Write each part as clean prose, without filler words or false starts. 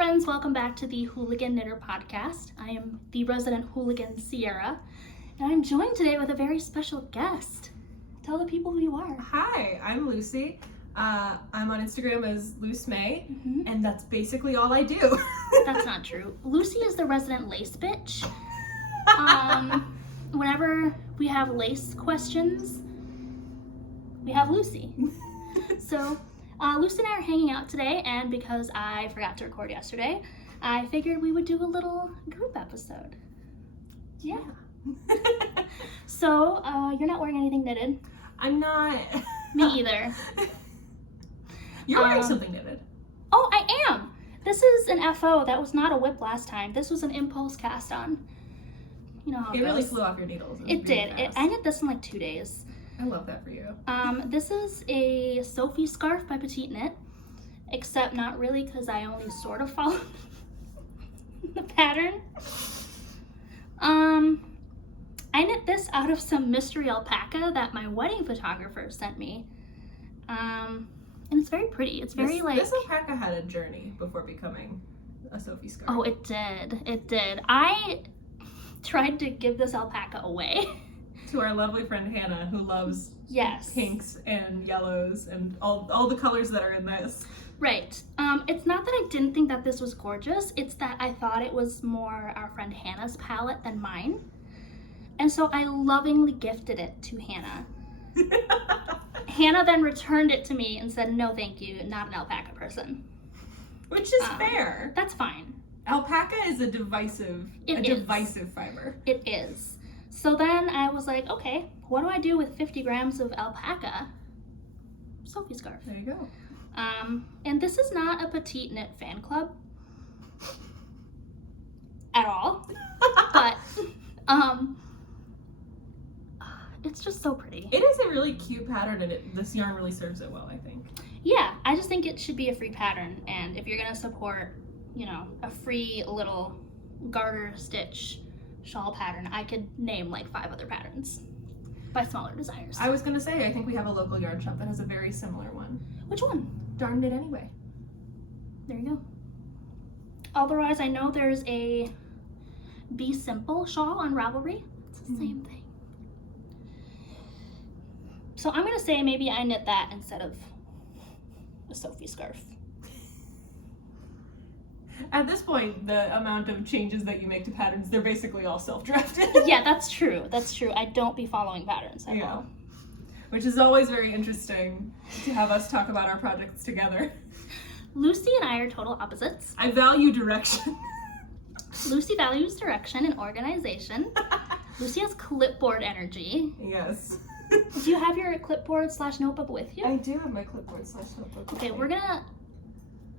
friends, welcome back to the Hooligan Knitter Podcast. I am the resident hooligan, Sierra, and I'm joined today with a very special guest. Tell the people who you are. Hi, I'm Lucy. I'm on Instagram as Luce May, and that's basically all I do. That's not true. Lucy is the resident lace bitch. Whenever we have lace questions, we have Lucy. So, Lucy and I are hanging out today, and because I forgot to record yesterday, I figured we would do a little group episode. Yeah. So, you're not wearing anything knitted? I'm not. Me either. You're wearing something knitted. Oh, I am! This is an FO. That was not a whip last time. This was an impulse cast on. You know how it really goes. flew off your needles. It did. I knit this in like 2 days. I love that for you. This is a Sophie scarf by Petite knit, except not really because I only sort of followed the pattern. I knit this out of some mystery alpaca that my wedding photographer sent me. And it's very pretty. It's very This alpaca had a journey before becoming a Sophie scarf. Oh, it did. It did. I tried to give this alpaca away. To our lovely friend Hannah, who loves pinks and yellows and all the colors that are in this. Right. It's not that I didn't think that this was gorgeous. It's that I thought it was more our friend Hannah's palette than mine. And so I lovingly gifted it to Hannah. Hannah then returned it to me and said, no, thank you, not an alpaca person. Which is fair. That's fine. Alpaca is a divisive fiber. It is. So then I was like, okay, what do I do with 50 grams of alpaca? Sophie scarf. There you go. And this is not a Petite knit fan club at all, but it's just so pretty. It is a really cute pattern, and this yarn really serves it well, I think. Yeah, I just think it should be a free pattern, and if you're gonna support, you know, a free little garter stitch shawl pattern, I could name like 5 other patterns by smaller designers. I was gonna say, I think we have a local yarn shop that has a very similar one. Which one? Darn Knit Anyway. There you go. Otherwise, I know there's a Be Simple shawl on Ravelry. It's the same thing. So I'm gonna say maybe I knit that instead of a Sophie scarf. At this point, the amount of changes that you make to patterns, they're basically all self-drafted. Yeah, that's true. That's true. I don't be following patterns at all. Which is always very interesting to have us talk about our projects together. Lucy and I are total opposites. I value direction. Lucy values direction and organization. Lucy has clipboard energy. Yes. Do you have your clipboard/notebook with you? I do have my clipboard/notebook. Okay, we're gonna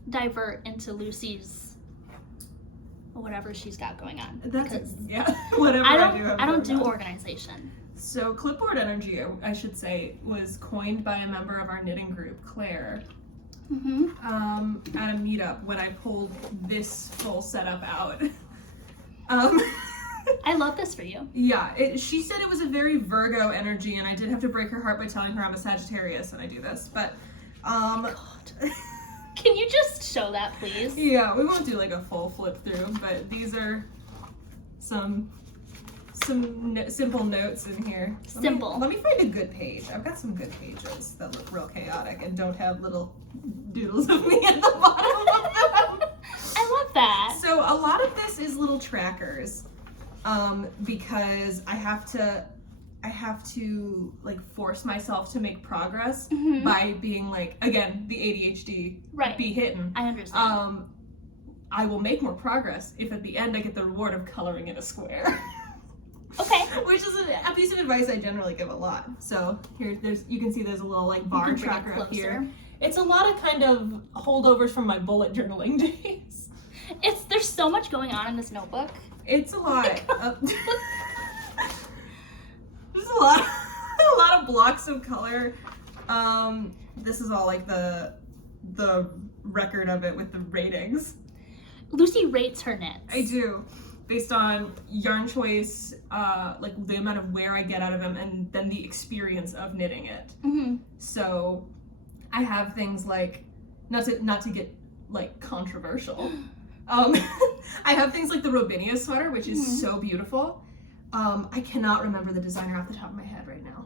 divert into Lucy's whatever she's got going on. Whatever I don't do organization. So clipboard energy, I should say, was coined by a member of our knitting group, Claire, at a meetup when I pulled this full setup out. I love this for you. Yeah, she said it was a very Virgo energy, and I did have to break her heart by telling her I'm a Sagittarius and I do this, but oh my God. Can you just show that, please? Yeah, we won't do like a full flip through, but these are some simple notes in here. Let me find a good page. I've got some good pages that look real chaotic and don't have little doodles of me at the bottom of them. I love that. So a lot of this is little trackers, because I have to like force myself to make progress by being like, again, the ADHD be hidden. I understand. I will make more progress if at the end I get the reward of coloring in a square. Okay. Which is a piece of advice I generally give a lot. So here, you can see there's a little like bar tracker up here. It's a lot of kind of holdovers from my bullet journaling days. There's so much going on in this notebook. It's a lot. There's a lot of blocks of color. This is all like the record of it with the ratings. Lucy rates her knits. I do, based on yarn choice, like the amount of wear I get out of them, and then the experience of knitting it. So I have things like, not to get like controversial, I have things like the Robinia sweater, which is so beautiful. I cannot remember the designer off the top of my head right now.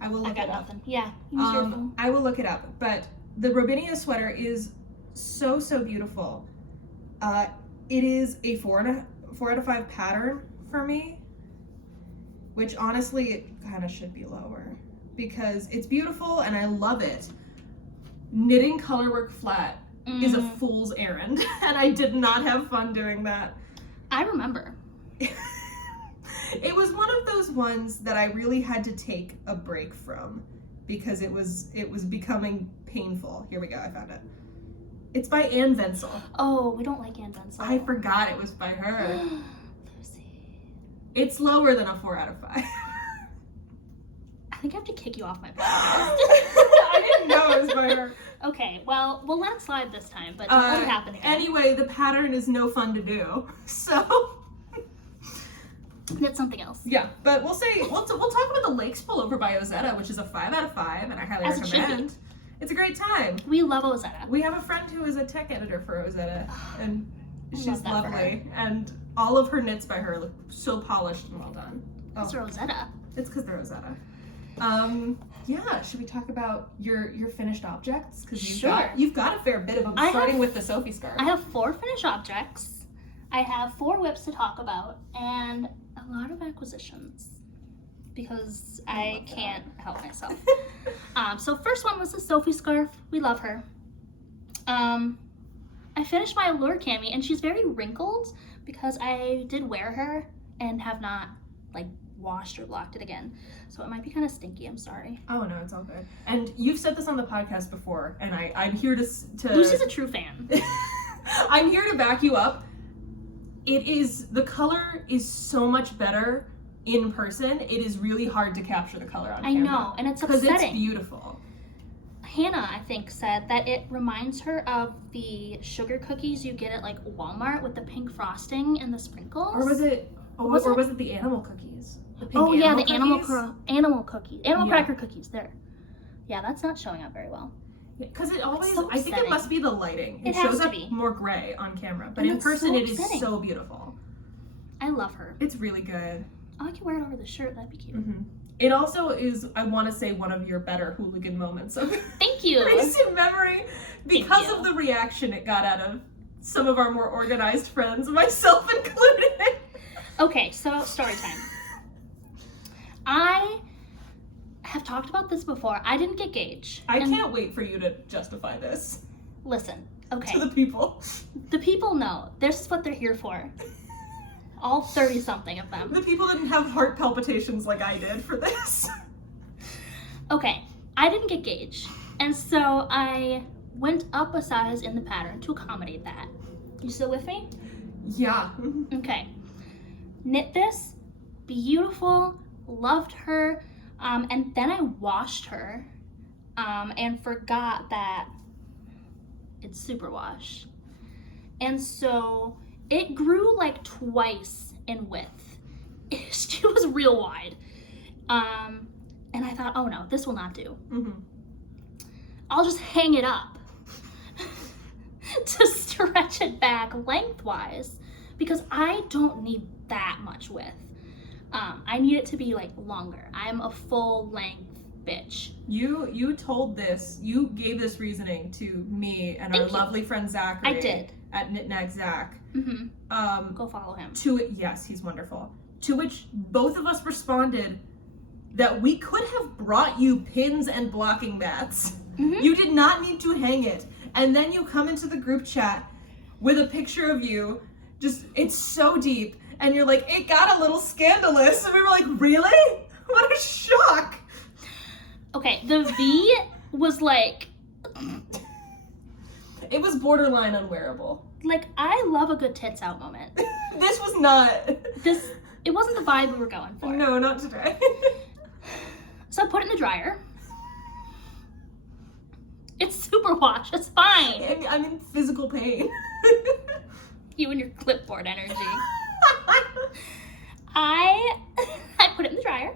I will look it up. Nothing. Yeah. Use your phone. I will look it up. But the Robinia sweater is so beautiful. It is a 4 out of 5 pattern for me, which honestly it kind of should be lower because it's beautiful and I love it. Knitting colorwork flat is a fool's errand, and I did not have fun doing that. I remember. It was one of those ones that I really had to take a break from because it was becoming painful. Here we go, I found it. It's by Anne Wenzel. Oh, we don't like Anne Wenzel. I forgot it was by her. It's lower than a 4 out of 5. I think I have to kick you off my podcast. I didn't know it was by her. Okay, well, we'll let it slide this time, but it won't happen again. Anyway, the pattern is no fun to do, so... That's something else. Yeah, but we'll talk about the Lakes pullover by Ozetta, which is a 5 out of 5, and I highly recommend. It's a great time. We love Ozetta. We have a friend who is a tech editor for Ozetta, and she's lovely. And all of her knits by her look so polished and well done. It's Rosetta. It's because they're Ozetta. Yeah, should we talk about your finished objects? Because you've got a fair bit of them, starting with the Sophie scarf. I have 4 finished objects. I have 4 whips to talk about, and a lot of acquisitions because I can't help myself. So first one was the Sophie scarf. We love her. I finished my Allure cami, and she's very wrinkled because I did wear her and have not washed or blocked it again. So it might be kind of stinky. I'm sorry. Oh no, it's all good. And you've said this on the podcast before, and I'm here to Lucy's a true fan. I'm here to back you up. The color is so much better in person. It is really hard to capture the color on camera. I know, and it's upsetting. Because it's beautiful. Hannah, I think, said that it reminds her of the sugar cookies you get at Walmart with the pink frosting and the sprinkles. Or was it the animal cookies? The pink animal cookies. Animal cracker cookies, there. Yeah, that's not showing up very well. Because I think it must be the lighting. It shows up more gray on camera, but in person it is so beautiful. I love her. It's really good. Oh, I could wear it over the shirt. That'd be cute. Mm-hmm. It also is, I want to say, one of your better hooligan moments of Thank you. recent memory because of the reaction it got out of some of our more organized friends, myself included. Okay, so story time. I have talked about this before. I didn't get Gage. I can't wait for you to justify this. Listen, okay. To the people. The people know. This is what they're here for. All 30-something of them. The people didn't have heart palpitations like I did for this. Okay, I didn't get Gage. And so I went up a size in the pattern to accommodate that. You still with me? Yeah. Okay. Knit this. Beautiful. Loved her. And then I washed her and forgot that it's superwash. And so it grew twice in width. She was real wide. And I thought, oh no, this will not do. Mm-hmm. I'll just hang it up to stretch it back lengthwise because I don't need that much width. I need it to be longer. I'm a full length bitch. You told this, you gave this reasoning to me and our lovely friend Zachary. I did. At Knit Zach. Mm-hmm. Go follow him. Yes, he's wonderful. To which both of us responded that we could have brought you pins and blocking mats. Mm-hmm. You did not need to hang it. And then you come into the group chat with a picture of you, it's so deep. And you're like, it got a little scandalous. And we were like, really? What a shock. Okay, the V was it was borderline unwearable. I love a good tits out moment. This was not. It wasn't the vibe we were going for. No, not today. So I put it in the dryer. It's super wash. It's fine. I'm in physical pain. You and your clipboard energy. I put it in the dryer,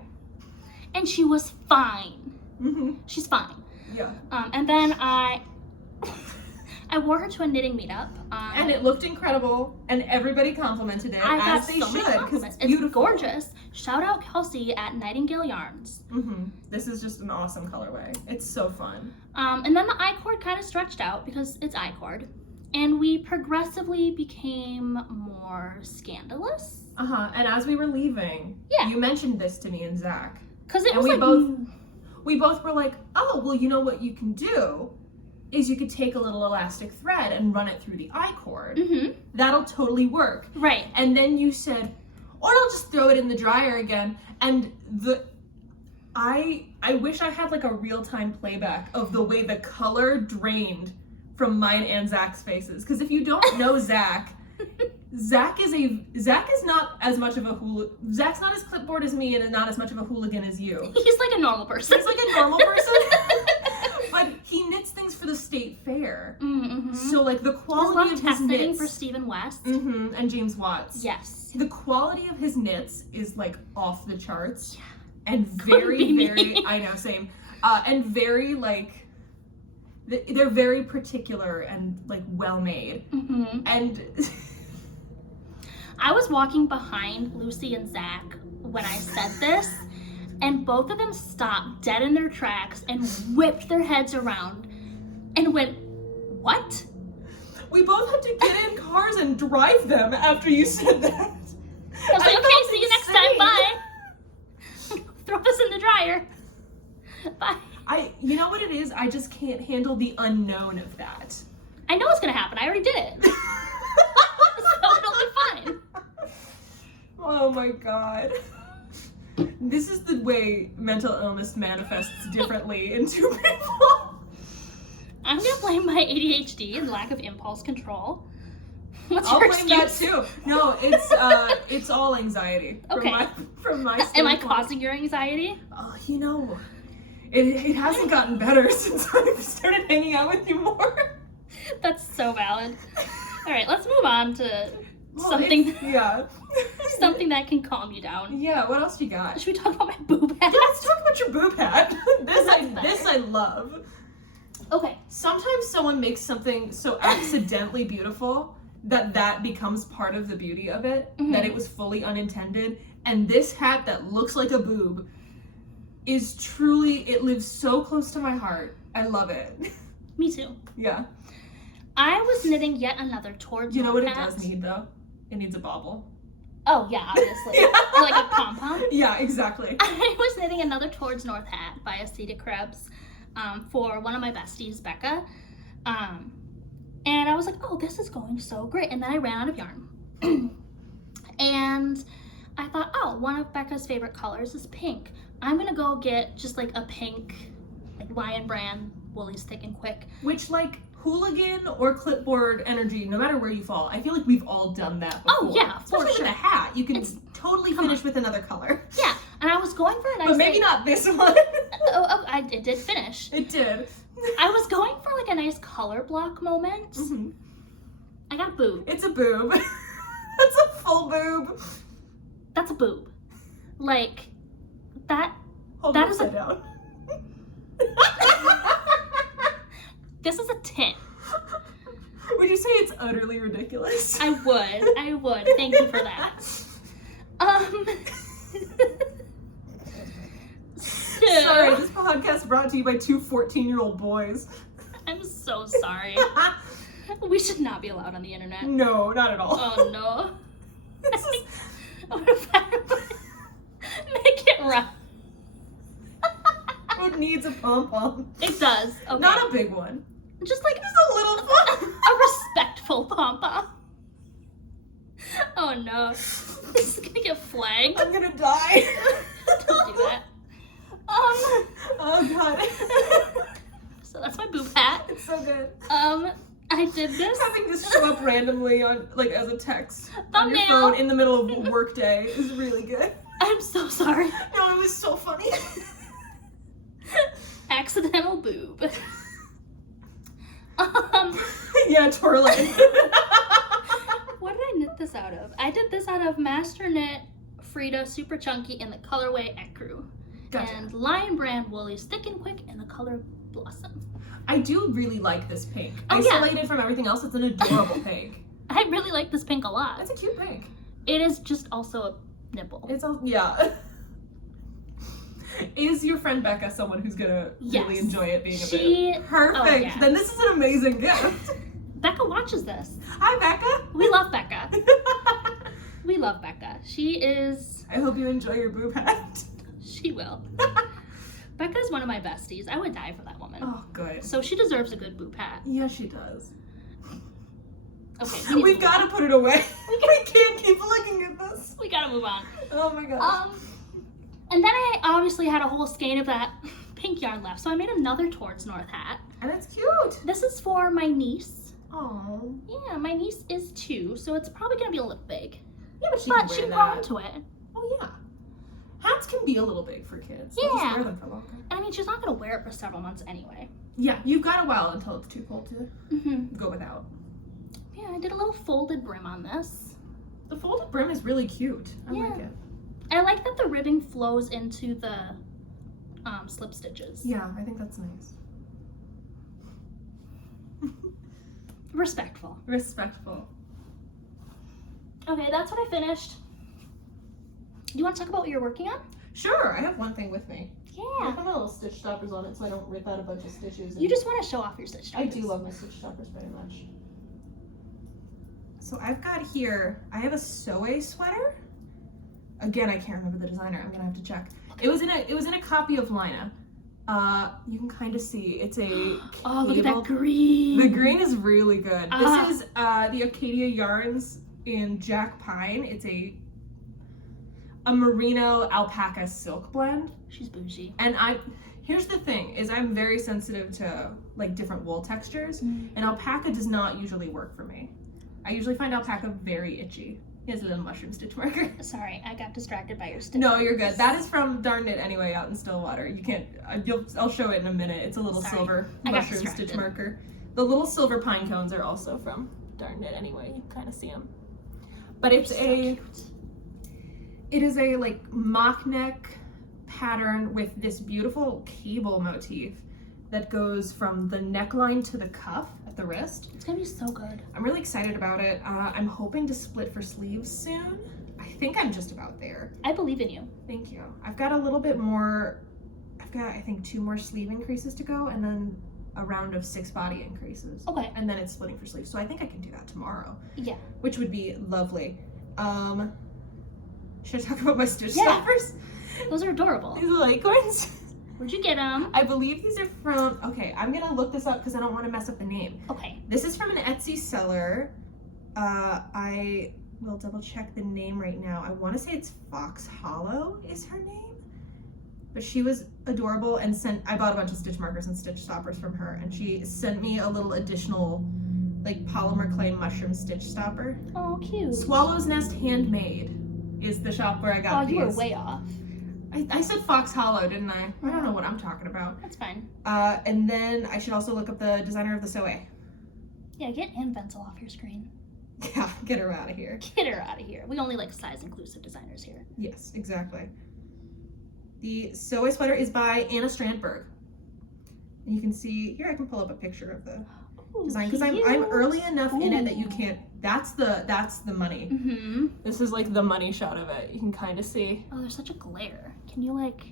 and she was fine. Mm-hmm. She's fine. Yeah. And then I I wore her to a knitting meetup. And it looked incredible, and everybody complimented it, I as got they so many should, because compliments. it's beautiful. It's gorgeous. Shout out Kelsey at Nightingale Yarns. This is just an awesome colorway. It's so fun. And then the I-cord kind of stretched out because it's I-cord. And we progressively became more scandalous. And as we were leaving, you mentioned this to me and Zach. Because it was we both were like, oh, well, you know what you can do is you could take a little elastic thread and run it through the I-cord. That'll totally work. Right. And then you said, or I'll just throw it in the dryer again. And I wish I had like a real-time playback of the way the color drained from mine and Zach's faces. Because if you don't know Zach, Zach is not as much of a hooligan. Zach's not as clipboard as me and not as much of a hooligan as you. He's like a normal person. He's like a normal person. But he knits things for the state fair. So like the quality of his knits for Stephen West. And James Watts. Yes. The quality of his knits is like off the charts. And very, I know, same. And very like, they're very particular and like well made. And I was walking behind Lucy and Zach when I said this, and both of them stopped dead in their tracks and whipped their heads around and went, what? We both had to get in cars and drive them after you said that. I was like, okay, see you next time, bye. Throw us in the dryer. Bye. You know what it is? I just can't handle the unknown of that. I know it's gonna happen. I already did it. So it'll be fine. Oh my god. This is the way mental illness manifests differently in two people. I'm gonna blame my ADHD and lack of impulse control. What's I'll your blame excuse? that too. No, it's all anxiety. Okay. From my Am I causing your anxiety? You know, it hasn't gotten better since I've started hanging out with you more. That's so valid. All right, let's move on to something. Something that can calm you down. Yeah. What else you got? Should we talk about my boob hat? Yeah, let's talk about your boob hat. This I love. Okay. Sometimes someone makes something so accidentally beautiful that becomes part of the beauty of it, that it was fully unintended. And this hat that looks like a boob is truly, it lives so close to my heart. I love it. Me too. Yeah. I was knitting yet another towards You know what hat. it does need though? It needs a bobble. Oh yeah, obviously. Or like a pom-pom. Yeah, exactly. I was knitting another Towards North hat by Asita Krebs for one of my besties, Becca. And I was like, oh, this is going so great. And then I ran out of yarn. And I thought, oh, one of Becca's favorite colors is pink. I'm gonna go get just like a pink, like Lion brand, woolly stick and quick. Which like Hooligan or clipboard energy, no matter where you fall, I feel like we've all done that before. Oh yeah, for Especially sure. with a hat, you can totally finish with another color. Yeah, and I was going for a nice. But maybe not this one. It did finish. It did. I was going for like a nice color block moment. I got a boob. It's a boob. That's a full boob. That's a boob. Like that. Hold that it is upside down. This is a tint. Would you say it's utterly ridiculous? I would. Thank you for that. Sorry, this podcast brought to you by two 14-year-old boys. I'm so sorry. We should not be allowed on the internet. No, not at all. Oh no. What if I make it rough? It needs a pom-pom. It does. Okay. Not a big one. Just like a little one. A respectful pom-pom. Oh no. This is gonna get flagged. I'm gonna die. Don't do that. Oh god. So that's my boob hat. It's so good. I did this. Having this show up randomly on like as a text on your Thumbnail. phone in the middle of work day is really good. I'm so sorry. No, it was so funny. Accidental boob. Yeah, twirling. What did I knit this out of? I did this out of Master Knit Frida Super Chunky in the colorway Ecru. Gotcha. And Lion Brand Woolly Stick and Quick in the color Blossom. I do really like this pink. Oh, Isolated from everything else, it's an adorable pink. I really like this pink a lot. It's a cute pink. It is just also a nipple. It's all, yeah. Is your friend Becca someone who's gonna really enjoy it being a boob? Perfect. Oh, yeah. Then this is an amazing gift. Becca watches this. Hi, Becca. We love Becca. We love Becca. She is... I hope you enjoy your boob hat. She will. Becca's one of my besties. I would die for that woman. Oh, good. So she deserves a good boob hat. Yeah, she does. Okay. We've got to put it away. We can't keep looking at this. We gotta move on. Oh my gosh. And then I obviously had a whole skein of that pink yarn left, so I made another Towards North hat. And it's cute. This is for my niece. Oh. Yeah, my niece is 2, so it's probably gonna be a little big. Yeah, but she can grow into it. Oh yeah. Hats can be a little big for kids. Yeah. Just wear them for longer. And I mean, she's not gonna wear it for several months anyway. Yeah, you've got a while until it's too cold to go without. Yeah, I did a little folded brim on this. The folded brim is really cute. I like it. I like that the ribbing flows into the slip stitches. Yeah, I think that's nice. Respectful. Respectful. Okay, that's what I finished. Do you want to talk about what you're working on? Sure, I have one thing with me. Yeah. I have my little stitch stoppers on it so I don't rip out a bunch of stitches. You just want to show off your stitch stoppers. I do love my stitch stoppers very much. So I've got here, I have a Soe sweater. Again, I can't remember the designer. I'm gonna have to check. It was in a copy of Lina. You can kind of see it's a oh, look at that green. The green is really good. This is the Acadia Yarns in Jack Pine. It's a merino alpaca silk blend. She's bougie. And here's the thing is I'm very sensitive to like different wool textures, and alpaca does not usually work for me. I usually find alpaca very itchy. Here's a little mushroom stitch marker. Sorry, I got distracted by your stitch. No, you're good. That is from Darn Knit Anyway out in Stillwater. You can't, I'll show it in a minute. It's a little silver mushroom stitch marker. The little silver pine cones are also from Darn Knit Anyway. You can kind of see them. But it's it is a like mock neck pattern with this beautiful cable motif that goes from the neckline to the cuff at the wrist. It's gonna be so good. I'm really excited about it. I'm hoping to split for sleeves soon. I think I'm just about there. I believe in you. Thank you. I've got a little bit more, I think 2 more sleeve increases to go and then a round of 6 body increases. Okay. And then it's splitting for sleeves. So I think I can do that tomorrow. Yeah. Which would be lovely. Should I talk about my stitch stoppers? Those are adorable. These are acorns. Where'd you get them? I believe these are from, okay, I'm gonna look this up because I don't want to mess up the name. Okay. This is from an Etsy seller. I will double check the name right now. I want to say it's Fox Hollow is her name. But she was adorable and I bought a bunch of stitch markers and stitch stoppers from her, and she sent me a little additional like polymer clay mushroom stitch stopper. Oh, cute. Swallow's Nest Handmade is the shop where I got these. Oh, you were way off. I said Fox Hollow, didn't I? I don't know what I'm talking about. That's fine. And then I should also look up the designer of the Soe. Yeah, get Ann Venzel off your screen. Yeah, get her out of here. Get her out of here. We only like size inclusive designers here. Yes, exactly. The Soe sweater is by Anna Strandberg. And you can see, here I can pull up a picture of the design because I'm early enough in it that you can't, that's the money. Mm-hmm. This is like the money shot of it. You can kind of see. Oh, there's such a glare. Can you like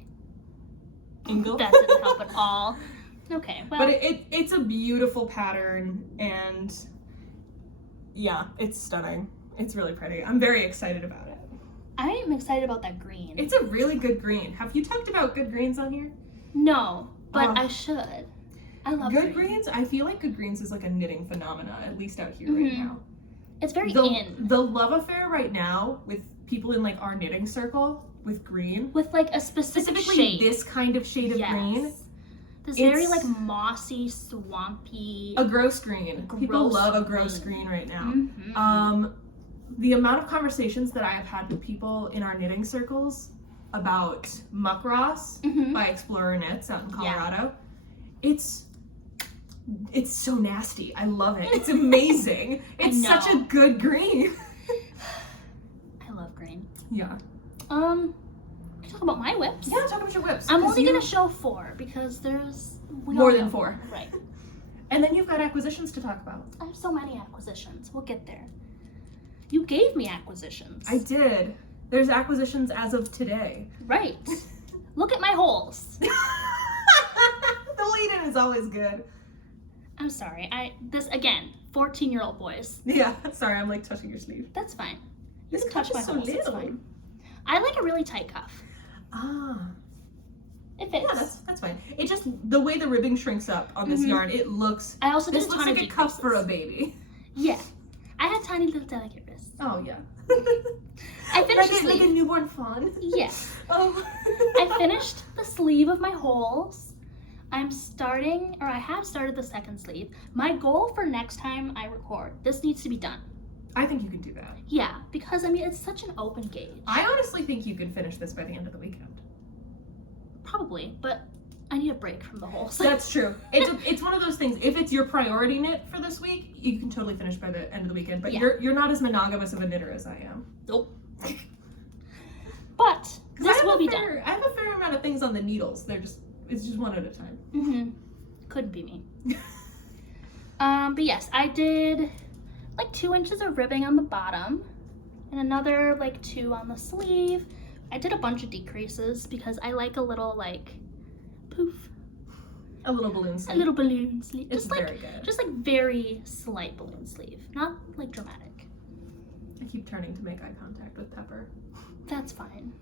angle? That didn't help at all. Okay, well. But it's a beautiful pattern, and yeah, it's stunning. It's really pretty. I'm very excited about it. I am excited about that green. It's a really good green. Have you talked about good greens on here? No, but I should. I love good greens. I feel like good greens is like a knitting phenomena, at least out here right now. It's very in. The love affair right now with people in like our knitting circle with green. With like a specifically shade. This kind of shade of green. This very like mossy, swampy. A gross green. People love a gross green right now. Mm-hmm. The amount of conversations that I have had with people in our knitting circles about Muck Ross by Explorer Knits out in Colorado. It's so nasty. I love it. It's amazing. It's such a good green. I love green. Yeah. Can I talk about my whips? Yeah, talk about your whips. I'm only gonna show 4 because there's more than 4. Right. And then you've got acquisitions to talk about. I have so many acquisitions. We'll get there. You gave me acquisitions. I did. There's acquisitions as of today. Right. Look at my holes. The lead-in is always good. I'm sorry. This again, 14-year-old boys. Yeah. Sorry, I'm like touching your sleeve. That's fine. This You can cuff touch my is so holes. It's little. fine. I like a really tight cuff. Ah. It fits. Yeah, that's fine. It just, the way the ribbing shrinks up on this yarn, it looks, I also did this a looks ton like of a cuff for a decreases. baby. Yeah. I had tiny little delicate wrists. Oh, yeah. I finished the like sleeve. a newborn fawn. Yeah. Oh. I finished the sleeve of my holes. I have started the second sleeve. My goal for next time I record, this needs to be done. I think you can do that. Yeah, because I mean, it's such an open gauge. I honestly think you could finish this by the end of the weekend. Probably, but I need a break from the holes. That's true. It's one of those things. If it's your priority knit for this week, you can totally finish by the end of the weekend. But Yeah. you're not as monogamous of a knitter as I am. Nope. But this will be done. I have a fair amount of things on the needles. It's just one at a time. Mm-hmm. Couldn't be me. But yes, I did like 2 inches of ribbing on the bottom and another like 2 on the sleeve. I did a bunch of decreases because I like a little like poof. A little balloon sleeve. A little balloon sleeve. It's very good. Just like very slight balloon sleeve. Not like dramatic. I keep turning to make eye contact with Pepper. That's fine.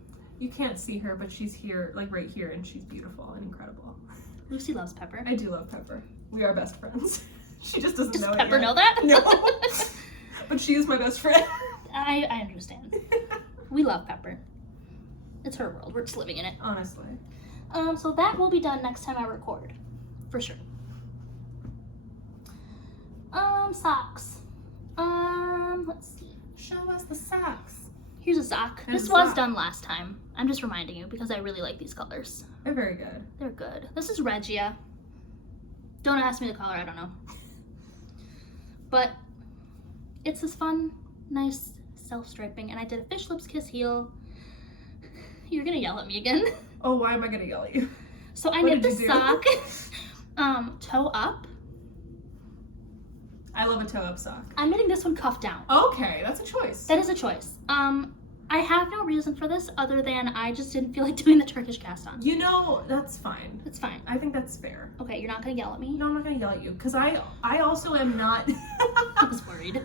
You can't see her, but she's here, like right here, and she's beautiful and incredible. Lucy loves Pepper. I do love Pepper. We are best friends. She just doesn't Does know Pepper it yet. know that? No. But she is my best friend. I understand. We love Pepper. It's her world. We're just living in it. Honestly. So that will be done next time I record. For sure. Socks. Let's see. Show us the socks. Here's a sock. Here's This a was sock. done last time. I'm just reminding you because I really like these colors. They're very good. They're good. This is Regia. Don't ask me the color, I don't know. But it's this fun, nice self-striping, and I did a fish lips kiss heel. You're gonna yell at me again. Oh, why am I gonna yell at you? So I What knit the did you do? sock toe up. I love a toe-up sock. I'm knitting this one cuff down. Okay, that's a choice. That is a choice. I have no reason for this other than I just didn't feel like doing the Turkish cast on. You know, that's fine. It's fine. I think that's fair. Okay, you're not gonna yell at me? No, I'm not gonna yell at you, because I also am not... I was worried.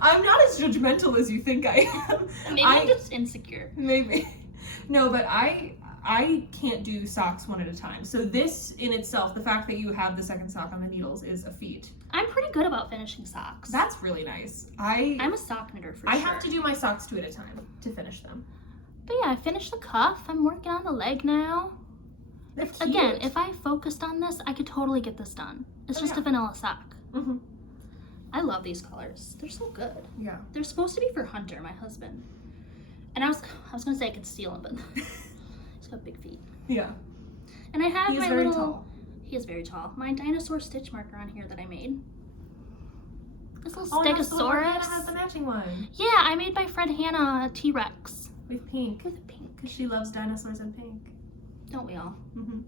I'm not as judgmental as you think I am. Maybe I'm just insecure. Maybe. No, but I can't do socks one at a time. So this in itself, the fact that you have the second sock on the needles is a feat. I'm pretty good about finishing socks. That's really nice. I'm a sock knitter for I sure. have to do my socks 2 at a time to finish them. But yeah, I finished the cuff. I'm working on the leg now. They're cute. Again, if I focused on this, I could totally get this done. It's just yeah. a vanilla sock. Mm-hmm. I love these colors. They're so good. Yeah. They're supposed to be for Hunter, my husband. And I was gonna say I could steal him, but he's got big feet. Yeah. And I have He is my very little. tall. He is very tall. My dinosaur stitch marker on here that I made. This little Oh, that's the one where Stegosaurus. Hannah has the matching one. Yeah, I made my friend Hannah a T-Rex With pink. with pink. Because she loves dinosaurs in pink. Don't we all? Mm-hmm.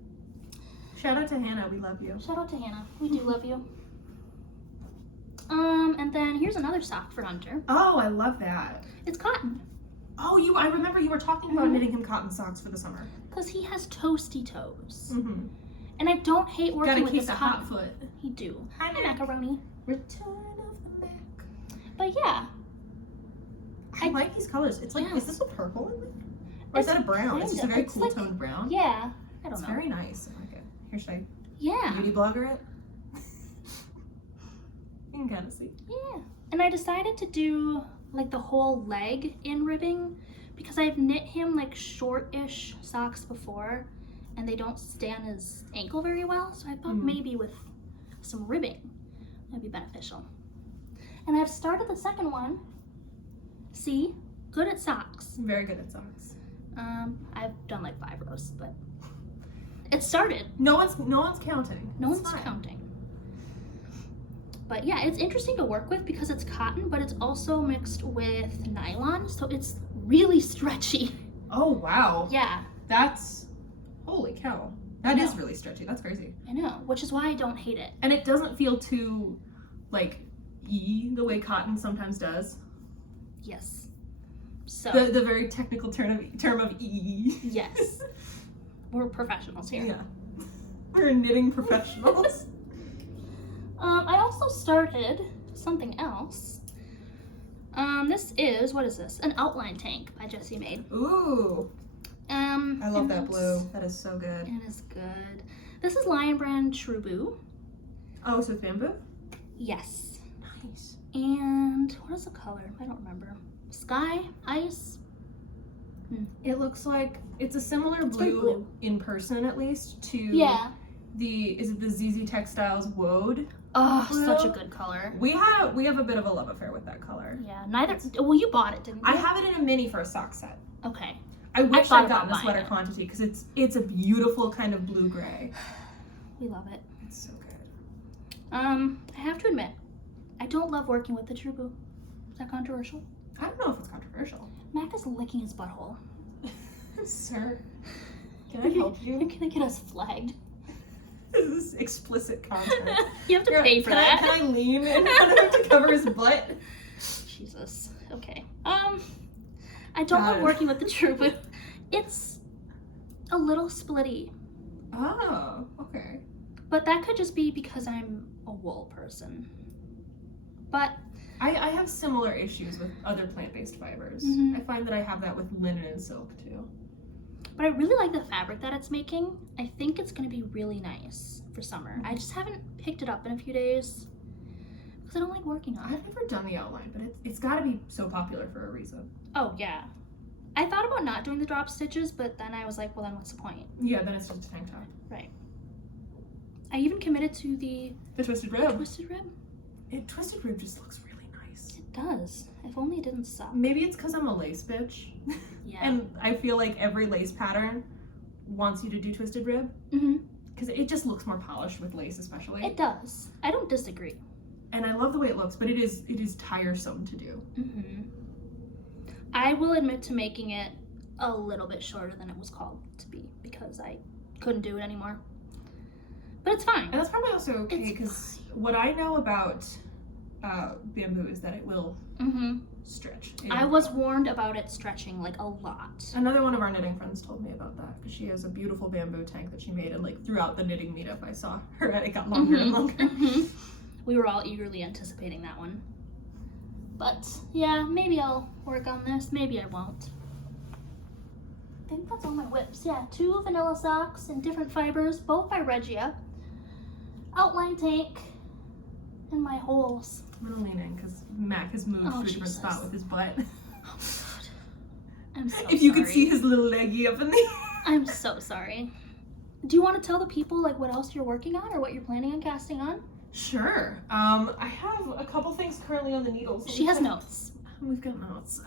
Shout out to Hannah. We love you. Shout out to Hannah. We do love you. And then here's another sock for Hunter. Oh, I love that. It's cotton. Oh, I remember you were talking about knitting him cotton socks for the summer. Because he has toasty toes. Mm-hmm. And I don't hate working Gotta with keep this the cotton. hot foot. You do. Hi, Hi, Mac. macaroni. Return of the Mac. But yeah. I like these colors. It's like, Yeah. is this a purple in there? Or is that a brown? It's just a kinda. very It's cool like- toned brown. Yeah. I don't It's know. very nice. I like it. Here, should I Yeah. beauty blogger it? You can kind of see. Yeah. And I decided to do like the whole leg in ribbing because I've knit him like short-ish socks before and they don't stay on his ankle very well. So I thought maybe with some ribbing that'd be beneficial. And I've started the second one. See? Good at socks. I'm very good at socks. I've done like 5 rows, but it started. No one's counting. No It's one's fine. counting. But yeah, it's interesting to work with because it's cotton, but it's also mixed with nylon, so it's really stretchy. Oh, wow. Yeah. That's, holy cow. That is really stretchy. That's crazy. I know, which is why I don't hate it. And it doesn't feel too, like, the way cotton sometimes does. Yes. So the very technical term of Yes. We're professionals here. Yeah. We're knitting professionals. I also started something else. This is, what is this? An outline tank by Jessie made. Ooh. I love that blue. That is so good. It is good. This is Lion Brand Trubu. Oh, so it's bamboo? Yes. Nice. And what is the color? I don't remember. Sky? Ice? It looks like it's a similar blue in person, at least, to is it the ZZ Textiles Woad? Oh, such a good color. We have a bit of a love affair with that color. Yeah, well, you bought it, didn't you? I have it in a mini for a sock set. Okay. I wish I'd gotten a sweater quantity because it's a beautiful kind of blue gray. We love it. It's so good. I have to admit, I don't love working with the Trubu. Is that controversial? I don't know if it's controversial. Mac is licking his butthole. Sir, can I help you? You're gonna get us flagged. This is explicit content. You have to pay for that. Can I lean in front of him to cover his butt? Jesus. Okay. I don't love working with the Trubu. It's a little splitty. Oh, okay. But that could just be because I'm a wool person. But I have similar issues with other plant-based fibers. I find that I have that with linen and silk too. But I really like the fabric that it's making. I think it's going to be really nice for summer. I just haven't picked it up in a few days because I don't like working on it. I've never done the outline, but it's got to be so popular for a reason. Oh, yeah. I thought about not doing the drop stitches, but then I was like, well, then what's the point? Yeah, then it's just a tank top. Right. I even committed to the twisted rib. Twisted rib? Twisted rib just looks really nice. It does. If only it didn't suck. Maybe it's because I'm a lace bitch. Yeah. And I feel like every lace pattern wants you to do twisted rib. Because it just looks more polished with lace, especially. It does. I don't disagree. And I love the way it looks, but it is tiresome to do. I will admit to making it a little bit shorter than it was called to be because I couldn't do it anymore. But it's fine. And that's probably also okay because what I know about bamboo is that it will stretch. I was warned about it stretching like a lot. Another one of our knitting friends told me about that because she has a beautiful bamboo tank that she made, and like throughout the knitting meetup I saw her and it got longer and longer. We were all eagerly anticipating that one. But yeah, maybe I'll work on this, maybe I won't. I think that's all my whips. Yeah, 2 vanilla socks in different fibers, both by Regia. Outline tank, and my holes. I'm gonna lean in because Mac has moved to a different spot with his butt. Oh God. I'm so sorry. If you could see his little leggy up in the I'm so sorry. Do you want to tell the people like what else you're working on or what you're planning on casting on? Sure. I have a couple things currently on the needles. She has notes. We've got notes.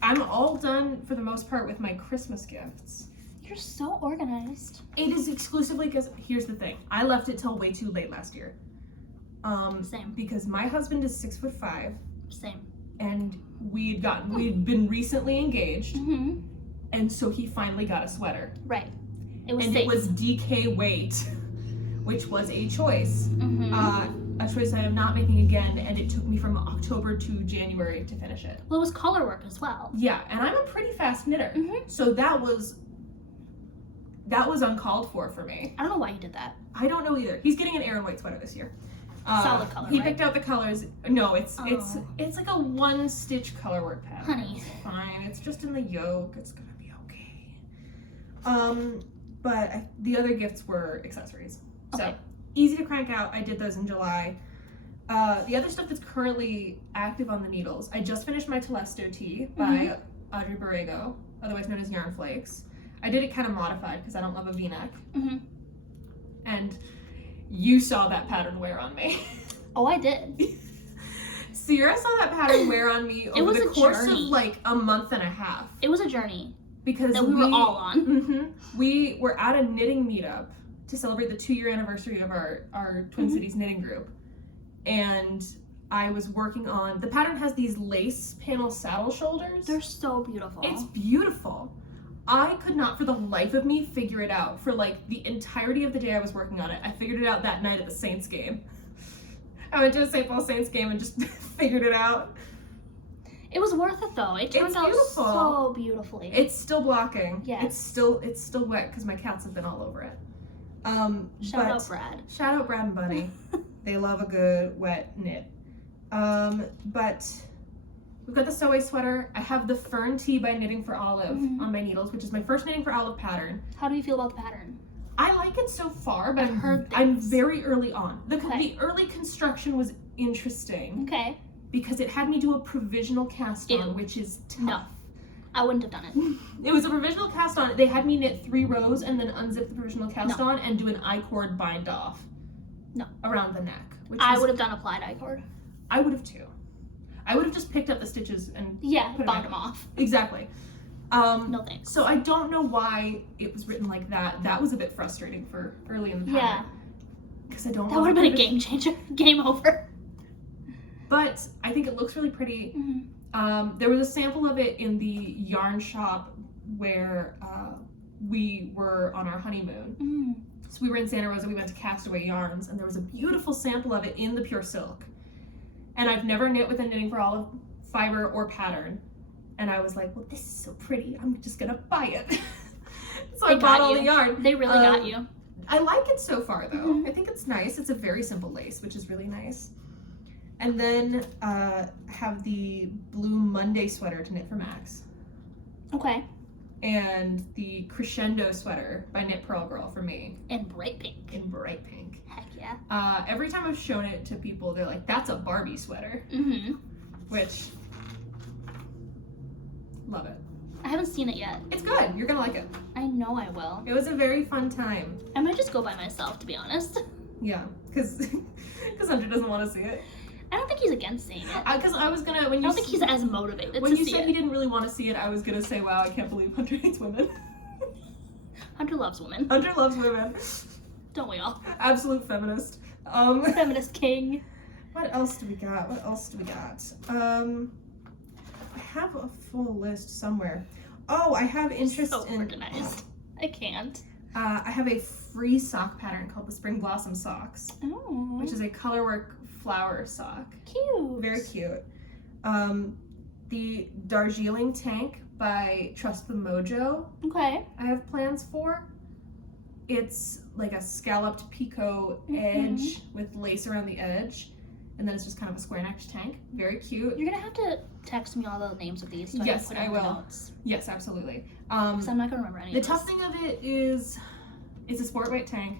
I'm all done for the most part with my Christmas gifts. You're so organized. It is exclusively because, here's the thing, I left it till way too late last year. Same. Because my husband is 6'5". Same. And we'd been recently engaged. And so he finally got a sweater. Right. It was safe. It was DK weight, which was a choice. A choice I am not making again, and it took me from October to January to finish it. Well, it was color work as well. Yeah, and I'm a pretty fast knitter. So that was uncalled for me. I don't know why he did that. I don't know either. He's getting an Aaron White sweater this year. Solid color, He picked out the colors. No, it's like a 1-stitch color work pattern. Honey. It's fine. It's just in the yoke. It's gonna be okay. But the other gifts were accessories. So easy to crank out. I did those in July. The other stuff that's currently active on the needles, I just finished my Telesto tee by Audrey Borrego, otherwise known as Yarn Flakes. I did it kind of modified because I don't love a V-neck. And you saw that pattern wear on me. Oh, I did. Sierra saw that pattern wear on me over the course of like a month and a half. It was a journey. Because that we were all on. We were at a knitting meetup to celebrate the 2-year anniversary of our Twin Cities knitting group. And I was working on, the pattern has these lace panel saddle shoulders. They're so beautiful. It's beautiful. I could not for the life of me figure it out for like the entirety of the day I was working on it. I figured it out that night at the Saints game. I went to a St. Paul Saints game and just figured it out. It was worth it though. It turned out so beautifully. It's still blocking. Yeah. It's still wet because my cats have been all over it. Shout out Brad. Shout out Brad and Bunny. They love a good wet knit. But we've got the Seway sweater. I have the Fern tee by Knitting for Olive on my needles, which is my first Knitting for Olive pattern. How do you feel about the pattern? I like it so far, but heard I'm very early on. The early construction was interesting. Okay. Because it had me do a provisional cast on, which is tough. No, I wouldn't have done it. It was a provisional cast on. They had me knit 3 rows and then unzip the provisional cast on and do an I-cord bind off. No. Around the neck. Which I would have done applied I-cord. I would have too. I would have just picked up the stitches and bound them off. Exactly. No thanks. So I don't know why it was written like that. That was a bit frustrating for early in the pattern. Yeah. Because I don't. That would have been a game changer. Game over. But I think it looks really pretty. There was a sample of it in the yarn shop where we were on our honeymoon. So we were in Santa Rosa, we went to Castaway Yarns, and there was a beautiful sample of it in the pure silk. And I've never knit with a Knitting for Olive fiber or pattern. And I was like, well, this is so pretty, I'm just gonna buy it. So I bought all the yarn. They really got you. I like it so far though. I think it's nice. It's a very simple lace, which is really nice. And then have the Blue Monday sweater to knit for Max. Okay. And the Crescendo sweater by Knit Purl Girl for me. In bright pink. In bright pink. Heck yeah. Every time I've shown it to people, they're like, that's a Barbie sweater. Which, love it. I haven't seen it yet. It's good. You're gonna like it. I know I will. It was a very fun time. I might just go by myself, to be honest. Yeah, because Hunter doesn't want to see it. I don't think he's against seeing it. Because I was gonna, when you I don't think he's as motivated when to you see said it. he didn't really want to see it, I was gonna say, wow, I can't believe Hunter hates women. Hunter loves women. Hunter loves women. Don't we all? Absolute feminist. Feminist king. What else do we got? I have a full list somewhere. Oh, I have interest so in. Organized. I can't. I have a free sock pattern called the Spring Blossom Socks, which is a colorwork flower sock. Cute. Very cute. The Darjeeling tank by Trust the Mojo. Okay. I have plans for. It's like a scalloped picot edge with lace around the edge. And then it's just kind of a square necked tank. Very cute. You're gonna have to text me all the names of these. So Yes, I I can put will. in the notes. Yes, absolutely. Because I'm not gonna remember any The of tough this. thing of it is, it's a sport weight tank.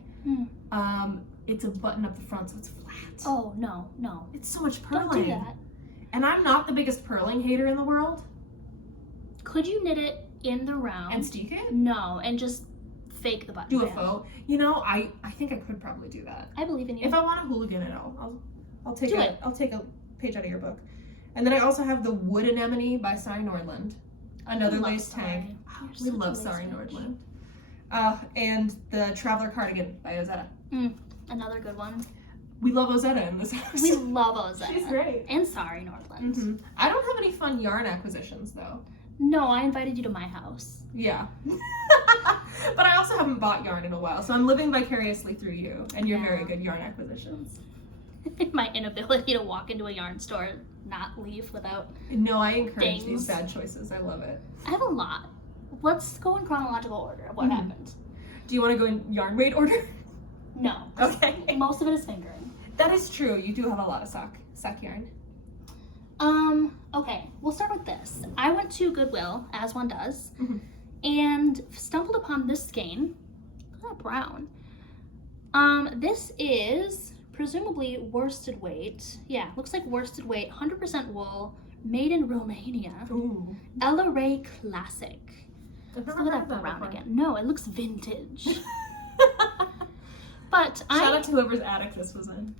It's a button up the front, so it's flat. Oh no, no! It's so much purling. Don't do that. And I'm not the biggest purling hater in the world. Could you knit it in the round? And steek it? No, and just fake the button. Do a band. faux. You know, I think I could probably do that. I believe in you. If I want to hooligan it, I'll take Do a it. I'll take a page out of your book. And then I also have the Wood Anemone by Sari Nordland. Another lace tank. Oh, we love Sari Nordland. And the Traveler Cardigan by Ozetta. Another good one. We love Ozetta in this house. We love Ozetta. She's great. And sorry, Nordland. I don't have any fun yarn acquisitions though. No, I invited you to my house. Yeah. But I also haven't bought yarn in a while, so I'm living vicariously through you and your very good yarn acquisitions. My inability to walk into a yarn store, not leave without. No, I encourage things. these bad choices. I love it. I have a lot. Let's go in chronological order of what happened. Do you want to go in yarn weight order? No. Okay. Most of it is fingering. That is true. You do have a lot of sock yarn. Okay, we'll start with this. I went to Goodwill, as one does, and stumbled upon this skein. Look at that brown. This is presumably worsted weight. Yeah, looks like worsted weight, 100% wool, made in Romania. Ooh. Allure Classic. I've Look never at heard that that brown before. again. No, it looks vintage. But Shout out to whoever's attic this was in.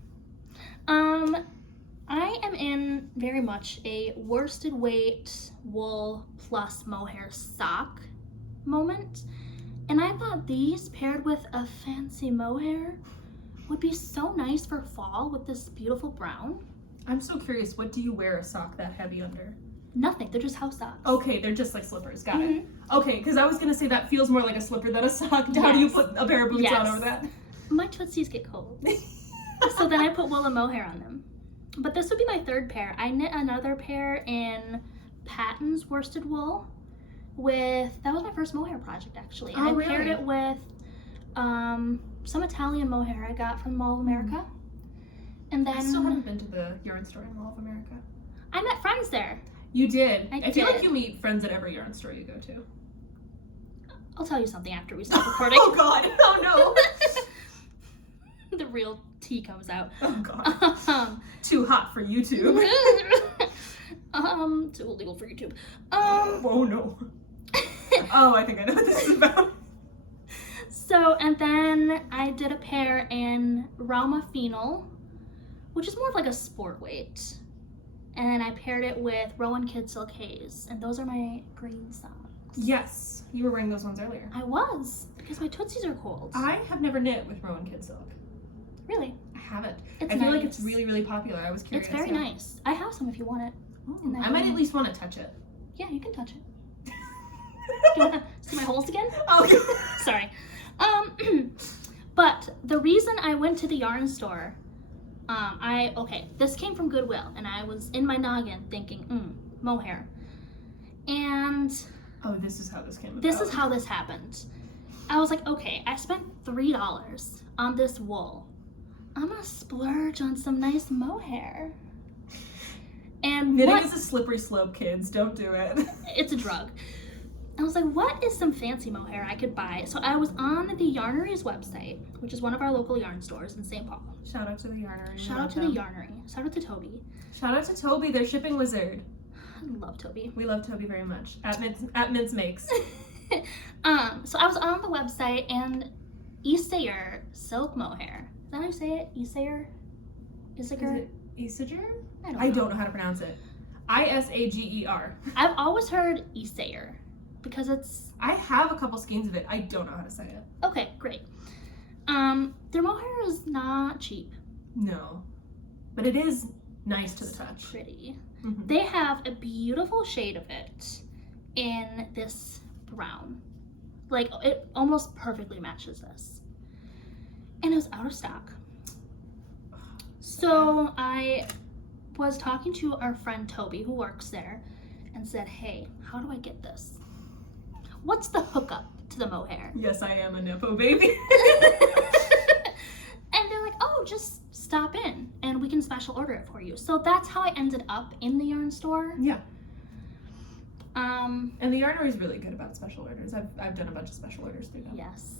I am in very much a worsted weight wool plus mohair sock moment. And I thought these paired with a fancy mohair would be so nice for fall with this beautiful brown. I'm so curious, what do you wear a sock that heavy under? Nothing. They're just house socks. Okay, they're just like slippers. Got it. Okay, because I was going to say that feels more like a slipper than a sock. How do you put a pair of boots on over that? My tootsies get cold. So then I put wool and mohair on them. But this would be my third pair. I knit another pair in Patton's worsted wool that was my first mohair project actually. And I paired it with some Italian mohair I got from Mall of America. And then... I still haven't been to the yarn store in Mall of America. I met friends there. You did? I feel like you meet friends at every yarn store you go to. I'll tell you something after we stop recording. Oh God, oh no. The real tea comes out. Oh God. Too hot for YouTube. Too illegal for YouTube. Oh no. Oh, I think I know what this is about. So, and then I did a pair in Rauma Phenol, which is more of like a sport weight. And then I paired it with Rowan Kid Silk Haze, and those are my green socks. Yes, you were wearing those ones earlier. I was, because my tootsies are cold. I have never knit with Rowan Kid Silk. Really? I haven't. It's I feel like nice. it's really, really popular. I was curious. It's very nice. I have some if you want it. Ooh, I might at least want to touch it. Yeah, you can touch it. Do you want to see my holes again? Oh, sorry. But the reason I went to the yarn store, this came from Goodwill, and I was in my noggin thinking, mohair. And... Oh, this is how this came about. This is how this happened. I was like, okay, I spent $3 on this wool. I'm gonna splurge on some nice mohair. And knitting is a slippery slope, kids. Don't do it. It's a drug. I was like, what is some fancy mohair I could buy? So I was on the Yarnery's website, which is one of our local yarn stores in St. Paul. Shout out to the Yarnery. Shout out to the Yarnery. Shout out to Toby. Shout out to Toby, their shipping wizard. I love Toby. We love Toby very much. At Mince Makes. So I was on the website, and Isager silk mohair. Is that how you say it? Isager? Isager? Isager? I don't know how to pronounce it. Isager. I've always heard Isager because it's... I have a couple skeins of it. I don't know how to say it. Okay, great. Their mohair is not cheap. No. But it is nice to the touch. Pretty. Mm-hmm. They have a beautiful shade of it in this brown. Like, it almost perfectly matches this. And it was out of stock. So I was talking to our friend Toby, who works there, and said, hey, how do I get this? What's the hookup to the mohair? Yes, I am a Nepo baby. And they're like, oh, just stop in and we can special order it for you. So that's how I ended up in the yarn store. Yeah. And the Yarnery is really good about special orders. I've done a bunch of special orders through them. Yes.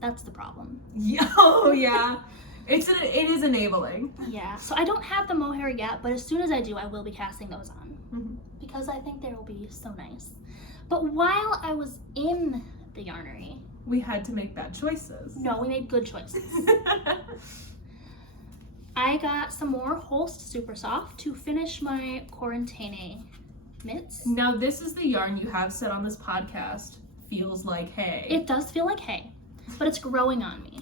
That's the problem. Yeah. Oh, yeah. It is enabling. Yeah. So I don't have the mohair yet, but as soon as I do, I will be casting those on. Because I think they will be so nice. But while I was in the Yarnery... We had to make bad choices. No, we made good choices. I got some more Holst Super Soft to finish my Quarantine mitts. Now this is the yarn you have said on this podcast feels like hay. It does feel like hay, but it's growing on me.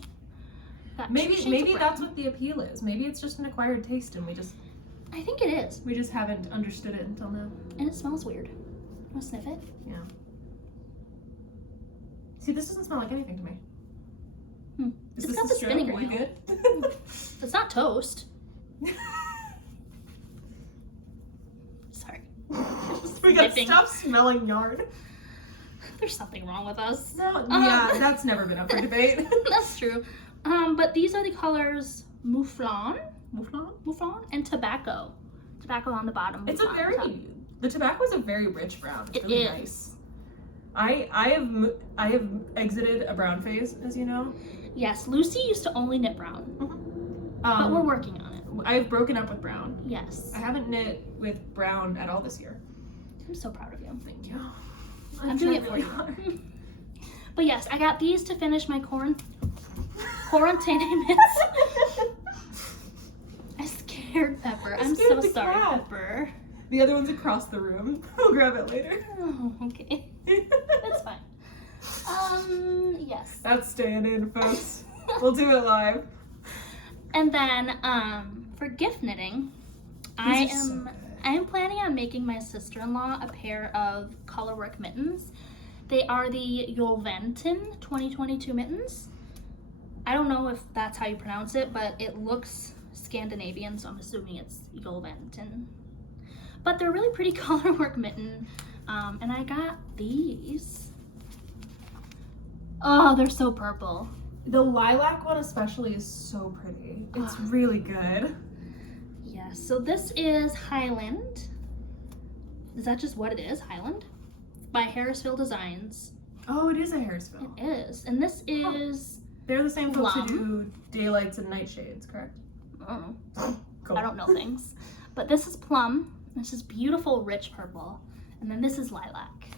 Maybe that's what the appeal is. Maybe it's just an acquired taste and I think it is. We just haven't understood it until now. And it smells weird. Want to sniff it? Yeah. See, this doesn't smell like anything to me. It's got the spinning wheel. Good? It's not toast. Sorry. We gotta stop smelling yarn. There's something wrong with us. No, yeah, that's never been up for debate. That's true. But these are the colors Mouflon and Tobacco. Tobacco on the bottom. The tobacco is a very rich brown. It's really nice. I have exited a brown phase, as you know. Yes, Lucy used to only knit brown, but we're working on it. I've broken up with brown. Yes. I haven't knit with brown at all this year. I'm so proud of you. Thank you. I'm doing it for you. But yes, I got these to finish my quarantine mitts. I scared Pepper. I'm so sorry, Pepper. The other one's across the room. We'll grab it later. Oh, okay. That's fine. Yes. That's staying in, folks. We'll do it live. And then, for gift knitting, I am I'm planning on making my sister-in-law a pair of colorwork mittens. They are the Jolventin 2022 mittens. I don't know if that's how you pronounce it, but it looks Scandinavian, so I'm assuming it's Jolventin. But they're really pretty colorwork mitten, and I got these. Oh, they're so purple. The lilac one especially is so pretty. It's really good. Yes, so this is Highland. Is that just what it is, Highland? By Harrisville Designs. Oh, it is a Harrisville. It is, and this is... They're the same folks who do daylights and nightshades, correct? I don't know. Cool. I don't know things. But this is plum. This is beautiful, rich purple. And then this is lilac.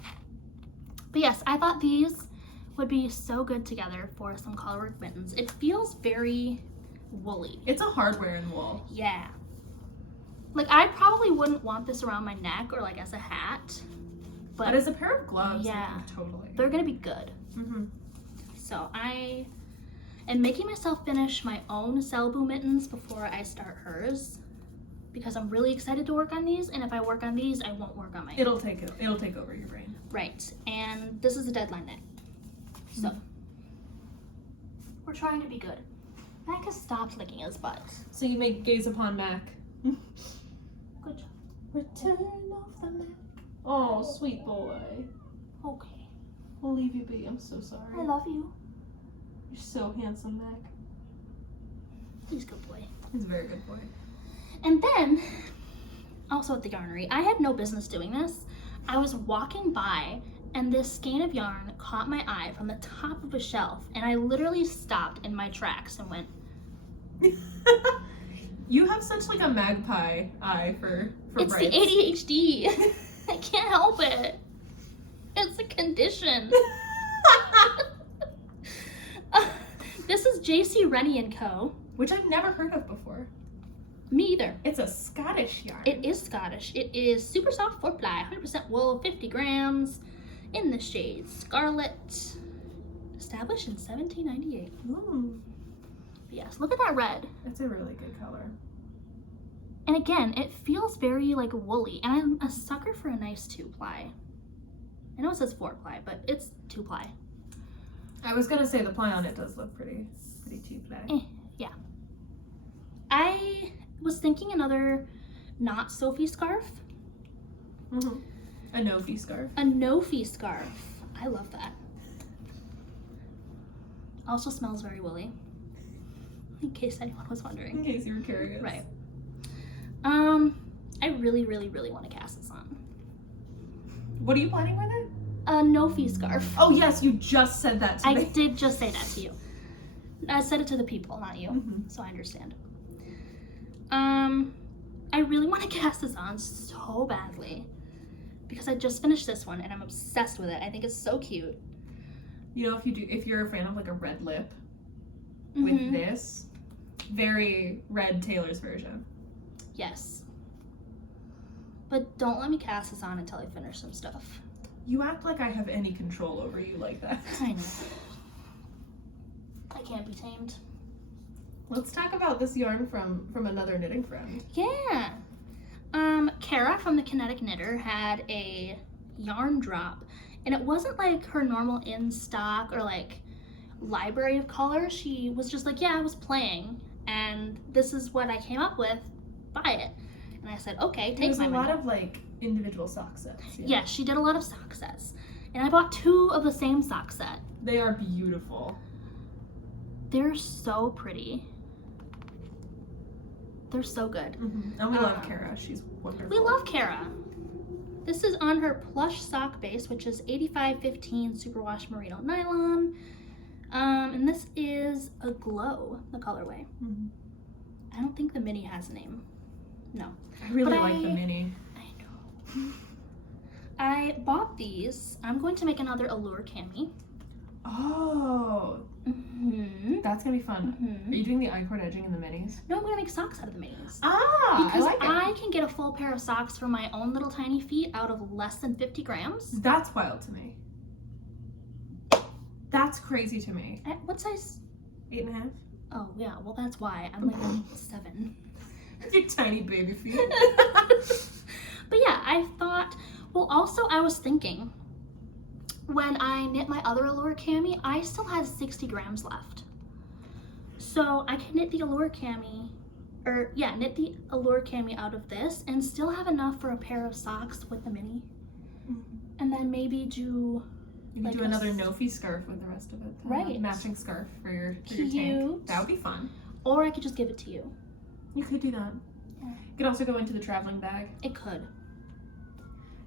But yes, I thought these would be so good together for some colorwork mittens. It feels very woolly. It's a hardware in wool. Yeah. Like, I probably wouldn't want this around my neck or like as a hat. But as a pair of gloves, yeah, I think totally. They're gonna be good. Mm-hmm. So I am making myself finish my own Selbu mittens before I start hers, because I'm really excited to work on these, and if I work on these, I won't work on my It'll take over your brain. Right, and this is a deadline day. So we're trying to be good. Mac has stopped licking his butt. So you may gaze upon Mac. Good job. Return of the Mac. Oh, sweet boy. Okay. We'll leave you be. I'm so sorry. I love you. You're so handsome, Mac. He's a good boy. He's a very good boy. And then, also at the yarnery, I had no business doing this. I was walking by and this skein of yarn caught my eye from the top of a shelf, and I literally stopped in my tracks and went, You have such like a magpie eye for it's brights. The ADHD. I can't help it. It's a condition. This is JC Rennie & Co. Which I've never heard of before. Me either. It's a Scottish yarn. It is Scottish. It is super soft 4-ply, 100% wool, 50 grams, in the shade Scarlet. Established in 1798. Ooh. Yes, look at that red. It's a really good color. And again, it feels very like woolly, and I'm a sucker for a nice 2-ply. I know it says 4-ply, but it's 2-ply. I was gonna say the ply on it does look pretty 2-ply. Yeah. I was thinking another not Sophie scarf. Mm-hmm. A no-fee scarf. A no-fee scarf. I love that. Also smells very woolly. In case anyone was wondering. In case you were curious. Right. I really, really, really want to cast this on. What are you planning with it? A no-fee scarf. Oh yes, you just said that to me. I did just say that to you. I said it to the people, not you. Mm-hmm. So I understand. I really want to cast this on so badly because I just finished this one and I'm obsessed with it. I think it's so cute. You know, if you're a fan of like a red lip with this, very Red Taylor's version. Yes. But don't let me cast this on until I finish some stuff. You act like I have any control over you like that. I know. I can't be tamed. Let's talk about this yarn from another knitting friend. Yeah. Kara from the Kinetic Knitter had a yarn drop, and it wasn't like her normal in stock or like library of colors. She was just like, yeah, I was playing, and this is what I came up with. Buy it. And I said, okay, take There's my money. a lot of like individual sock sets. Yeah, she did a lot of sock sets, and I bought 2 of the same sock set. They are beautiful. They're so pretty. They're so good. Mm-hmm. And we love Kara. She's wonderful. We love Kara. This is on her plush sock base, which is 8515 superwash merino nylon. And this is a glow, the colorway. Mm-hmm. I don't think the mini has a name. No. I really like the mini. I know. I bought these. I'm going to make another Allure cami. Oh. Mm-hmm. That's gonna be fun. Mm-hmm. Are you doing the I-cord edging in the minis? No, I'm going to make socks out of the minis. Ah, Because I like it. I can get a full pair of socks for my own little tiny feet out of less than 50 grams. That's wild to me. That's crazy to me. What size? 8.5? Oh, yeah. Well, that's why. I'm like 7. Your tiny baby feet. But yeah, I thought, well, also I was thinking, when I knit my other Allure cami, I still had 60 grams left. So I can knit the Allure cami, knit the Allure cami out of this and still have enough for a pair of socks with the mini. And then maybe do... You can do another no-fee scarf with the rest of it. Right. Matching scarf for your tank. That would be fun. Or I could just give it to you. You could do that. Yeah. It could also go into the traveling bag. It could.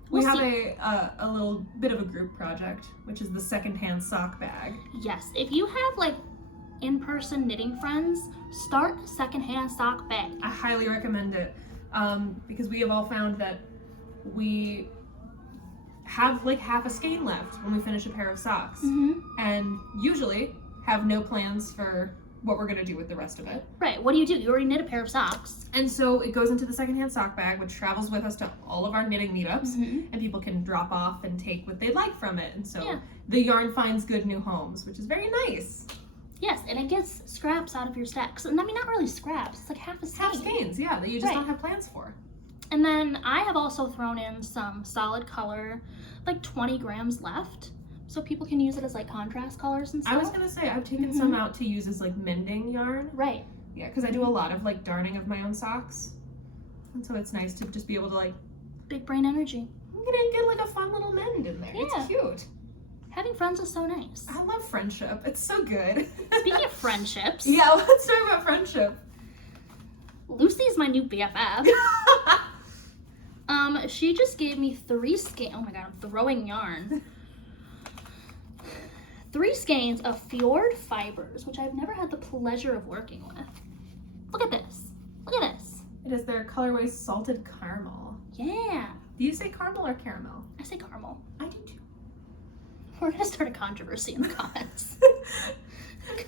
We have a little bit of a group project, which is the secondhand sock bag. Yes, if you have like in-person knitting friends, start a secondhand sock bag. I highly recommend it because we have all found that we have like half a skein left when we finish a pair of socks, and usually have no plans for what we're gonna do with the rest of it. Right, what do? You already knit a pair of socks. And so it goes into the secondhand sock bag, which travels with us to all of our knitting meetups, and people can drop off and take what they like from it. And so the yarn finds good new homes, which is very nice. Yes, and it gets scraps out of your stacks. And I mean, not really scraps, it's like half a skein. Half skeins, yeah, that you just don't have plans for. And then I have also thrown in some solid color, like 20 grams left. So people can use it as like contrast colors and stuff. I was gonna say, I've taken some out to use as like mending yarn. Right. Yeah, because I do a lot of like darning of my own socks. And so it's nice to just be able to like... Big brain energy. I'm gonna get like a fun little mend in there. Yeah. It's cute. Having friends is so nice. I love friendship. It's so good. Speaking of friendships. Yeah, let's talk about friendship. Lucy's my new BFF. She just gave me 3 skeins. Oh my god, I'm throwing yarn. 3 skeins of Fjord fibers, which I've never had the pleasure of working with. Look at this. Look at this. It is their colorway salted caramel. Yeah. Do you say caramel or caramel? I say caramel. I do too. We're gonna start a controversy in the comments.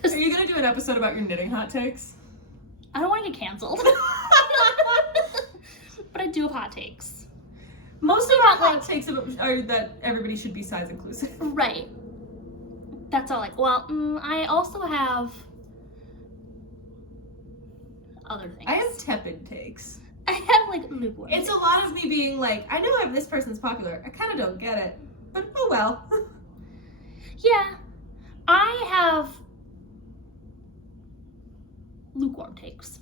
Are you gonna do an episode about your knitting hot takes? I don't want to get canceled. But I do have hot takes. Mostly about hot takes are that everybody should be size inclusive. Right. That's all well, I also have other things. I have tepid takes. I have like lukewarm. It's a lot of me being like, I know this person's popular. I kind of don't get it. But oh well. Yeah. I have lukewarm takes.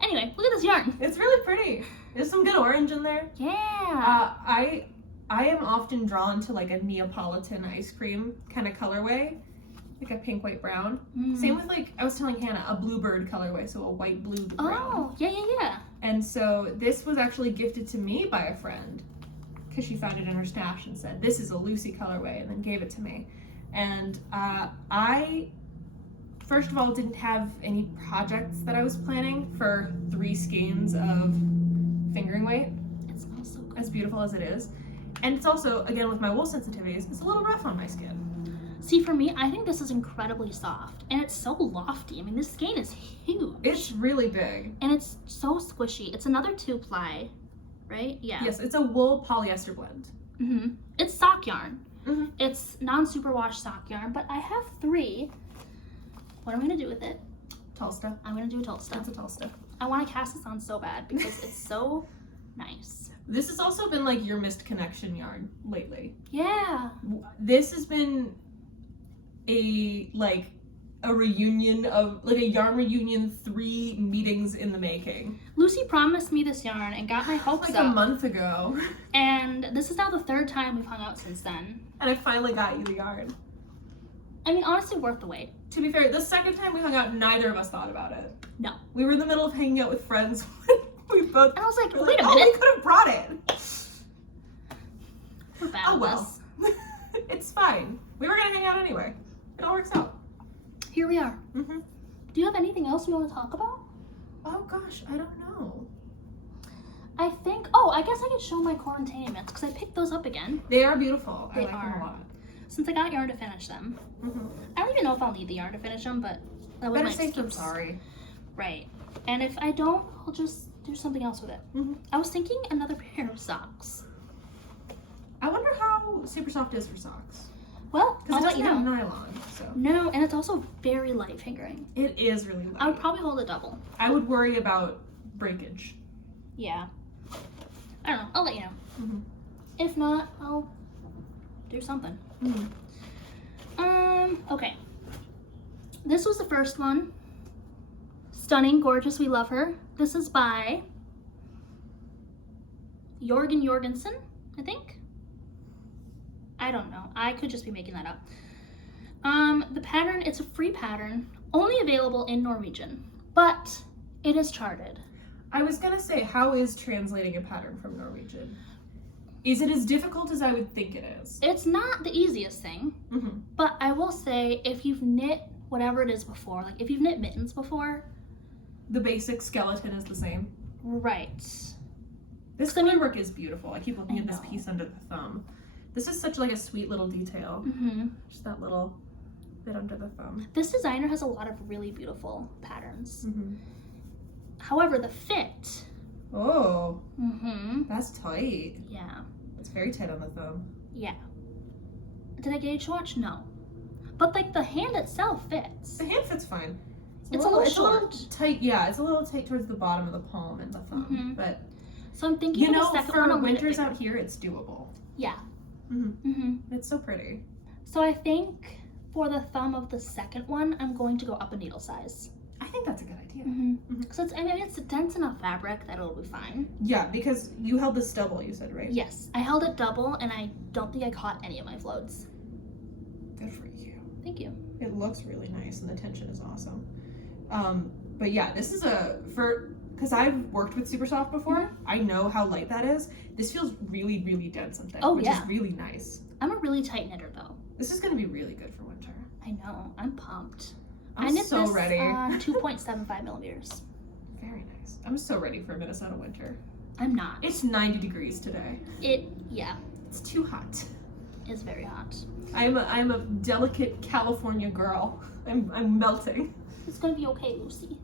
Anyway, look at this yarn. It's really pretty. There's some good orange in there. Yeah. I am often drawn to like a Neapolitan ice cream kind of colorway, like a pink, white, brown. Same with like, I was telling Hannah, a bluebird colorway, so a white, blue, brown. Oh, yeah. And so this was actually gifted to me by a friend because she found it in her stash and said, this is a Lucy colorway, and then gave it to me. And I, first of all, didn't have any projects that I was planning for 3 skeins of fingering weight. It smells so good. As beautiful as it is. And it's also, again, with my wool sensitivities, it's a little rough on my skin. See, for me, I think this is incredibly soft. And it's so lofty. I mean, this skein is huge. It's really big. And it's so squishy. It's another 2-ply, right? Yeah. Yes, it's a wool polyester blend. It's sock yarn. It's non-superwash sock yarn, but I have 3. What am I going to do with it? Tulsta. I'm going to do a Tulsta. It's a Tulsta. I want to cast this on so bad because it's so nice. This has also been like your missed connection yarn lately. Yeah. This has been a reunion of, like a yarn reunion 3 meetings in the making. Lucy promised me this yarn and got my hopes up. Like a month ago. And this is now the 3rd time we've hung out since then. And I finally got you the yarn. I mean, honestly, worth the wait. To be fair, the 2nd time we hung out, neither of us thought about it. No. We were in the middle of hanging out with friends when we both... And I was like, wait a minute. Oh, we could have brought it. We're bad at this. It's fine. We were going to hang out anyway. It all works out. Here we are. Do you have anything else we want to talk about? Oh gosh, I don't know. I think, I guess I could show my quarantine mitts because I picked those up again. They are beautiful. They I like them a lot. Since I got yarn to finish them. I don't even know if I'll need the yarn to finish them, but that was better my safe than excuse. sorry. Right. And if I don't, I'll just do something else with it. I was thinking another pair of socks. I wonder how super soft is for socks. Well, Because it doesn't have nylon, so. No, and it's also very light fingering. It is really light. I would probably hold it double. I would worry about breakage. Yeah. I don't know. I'll let you know. Mm-hmm. If not, I'll do something. Mm-hmm. Okay. This was the first one. Stunning, gorgeous, we love her. This is by Jorgensen, I think. I don't know. I could just be making that up. The pattern, it's a free pattern, only available in Norwegian, but it is charted. I was gonna say, how is translating a pattern from Norwegian? Is it as difficult as I would think it is? It's not the easiest thing, but I will say if you've knit whatever it is before, like if you've knit mittens before. The basic skeleton is the same. Right. This color work is beautiful. I keep looking at this piece under the thumb. This is such like a sweet little detail. Just that little bit under the thumb. This designer has a lot of really beautiful patterns. However, the fit. Oh. That's tight. Yeah. It's very tight on the thumb. Yeah. Did I gauge swatch? No. But like the hand itself fits. The hand fits fine. It's a little short. It's a little tight. Yeah, it's a little tight towards the bottom of the palm and the thumb. But so I'm thinking, you know, for winters out here, it's doable. Yeah. It's so pretty. So I think for the thumb of the second one, I'm going to go up a needle size. I think that's a good idea. So it's a dense enough fabric that it'll be fine. Yeah, because you held this double, you said, right? Yes, I held it double, and I don't think I caught any of my floats. Good for you. Thank you. It looks really nice, and the tension is awesome. But yeah, this is because I've worked with Super Soft before. I know how light that is. This feels really, really dense and thick, which is really nice. I'm a really tight knitter, though. This is going to be really good for winter. I know. I'm pumped. I'm so ready. 2.75 millimeters. Very nice. I'm so ready for Minnesota winter. I'm not. It's 90 degrees today. Yeah. It's too hot. It's very hot. I'm a delicate California girl. I'm melting. It's gonna be okay, Lucy.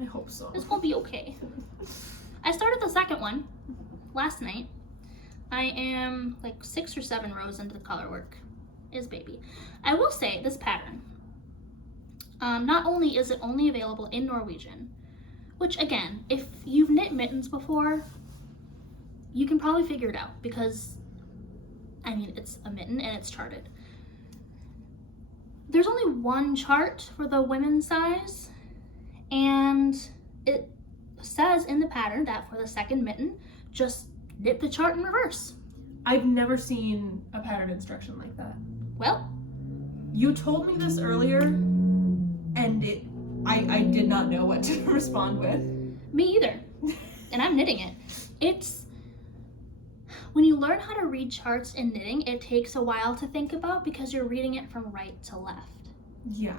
I hope so. It's gonna be okay. I started the second one last night. I am like 6 or 7 rows into the color work. Is baby. I will say this pattern. Not only is it only available in Norwegian, which again, if you've knit mittens before, you can probably figure it out because, I mean, it's a mitten and it's charted. There's only one chart for the women's size, and it says in the pattern that for the second mitten, just knit the chart in reverse. I've never seen a pattern instruction like that. Well, you told me this earlier, and I did not know what to respond with. Me either. And I'm knitting it. When you learn how to read charts in knitting, it takes a while to think about because you're reading it from right to left. Yeah.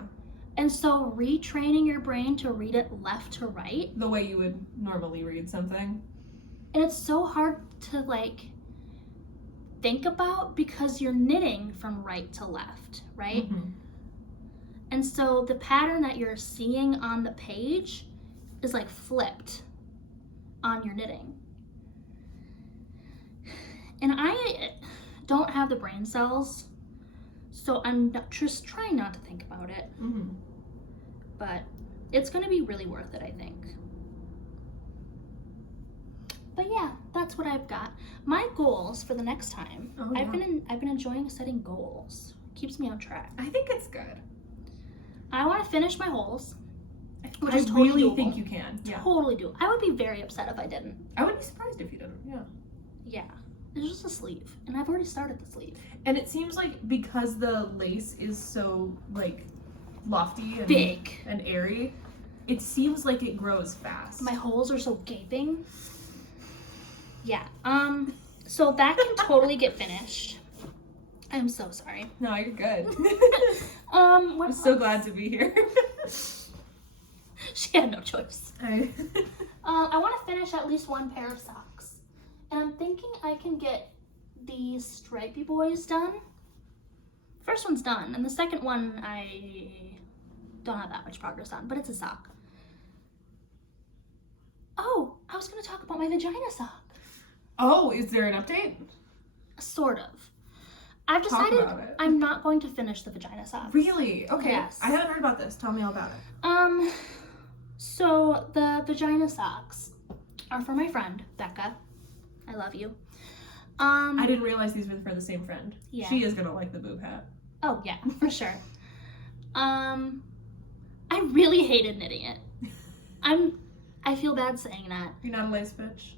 And so retraining your brain to read it left to right. The way you would normally read something. And it's so hard to think about because you're knitting from right to left, right? And so the pattern that you're seeing on the page is like flipped on your knitting. And I don't have the brain cells, so I'm just trying not to think about it. But it's going to be really worth it, I think. But yeah, that's what I've got. My goals for the next time. I've been enjoying setting goals. Keeps me on track. I think it's good. I want to finish my holes. Which I really think you can. Yeah. Totally do. I would be very upset if I didn't. I would be surprised if you didn't. Yeah. Yeah. It's just a sleeve, and I've already started the sleeve. And it seems like because the lace is so lofty and big and airy, it seems like it grows fast. My holes are so gaping. Yeah. So that can totally get finished. I'm so sorry. No, you're good. I'm so glad to be here. She had no choice. I want to finish at least one pair of socks. And I'm thinking I can get these stripey boys done. First one's done, and the second one I don't have that much progress on, but it's a sock. Oh, I was going to talk about my vagina sock. Oh, is there an update? Sort of. I've Talk decided about it. I'm not going to finish the vagina socks. Really? Okay. Yes. I haven't heard about this. Tell me all about it. So the vagina socks are for my friend, Becca. I love you. I didn't realize these were for the same friend. Yeah. She is gonna like the boob hat. Oh yeah, for sure. I really hated knitting it. I feel bad saying that. You're not a lace bitch.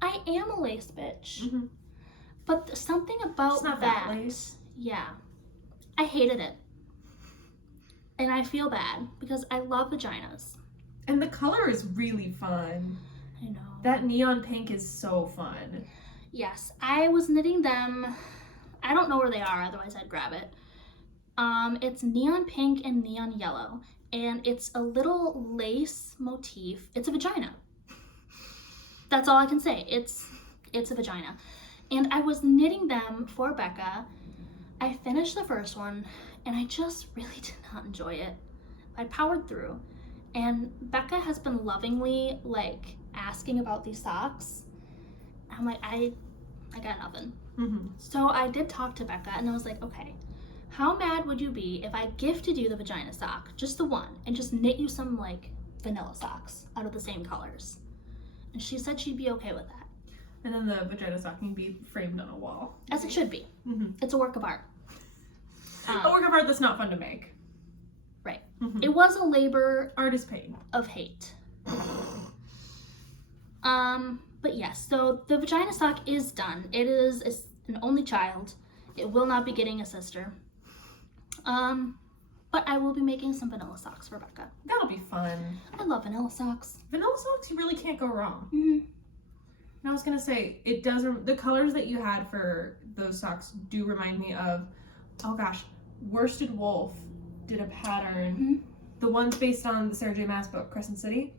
I am a lace bitch. Mm-hmm. But something about It's not that, lace. yeah, I hated it. And I feel bad because I love vaginas. And the color is really fun. I know. That neon pink is so fun. Yes, I was knitting them. I don't know where they are, otherwise I'd grab it. It's neon pink and neon yellow, and it's a little lace motif. It's a vagina. That's all I can say. It's a vagina. And I was knitting them for Becca. I finished the first one, and I just really did not enjoy it. I powered through, and Becca has been lovingly like asking about these socks. I'm like, I got nothing. Mm-hmm. So I did talk to Becca, and I was like, okay, how mad would you be if I gifted you the vagina sock, just the one, and just knit you some like vanilla socks out of the same colors? And she said she'd be okay with that. And then the vagina sock can be framed on a wall. As it should be. Mm-hmm. It's a work of art. A work of art that's not fun to make. Right. Mm-hmm. It was a labor Art is pain. of hate. But yes, so the vagina sock is done. It is an only child. It will not be getting a sister. But I will be making some vanilla socks for Becca. That'll be fun. I love vanilla socks. Vanilla socks, you really can't go wrong. Mm-hmm. And I was gonna say, it does. The colors that you had for those socks do remind me of, oh gosh, Worsted Wolf did a pattern. Mm-hmm. The ones based on the Sarah J. Maas book, Crescent City.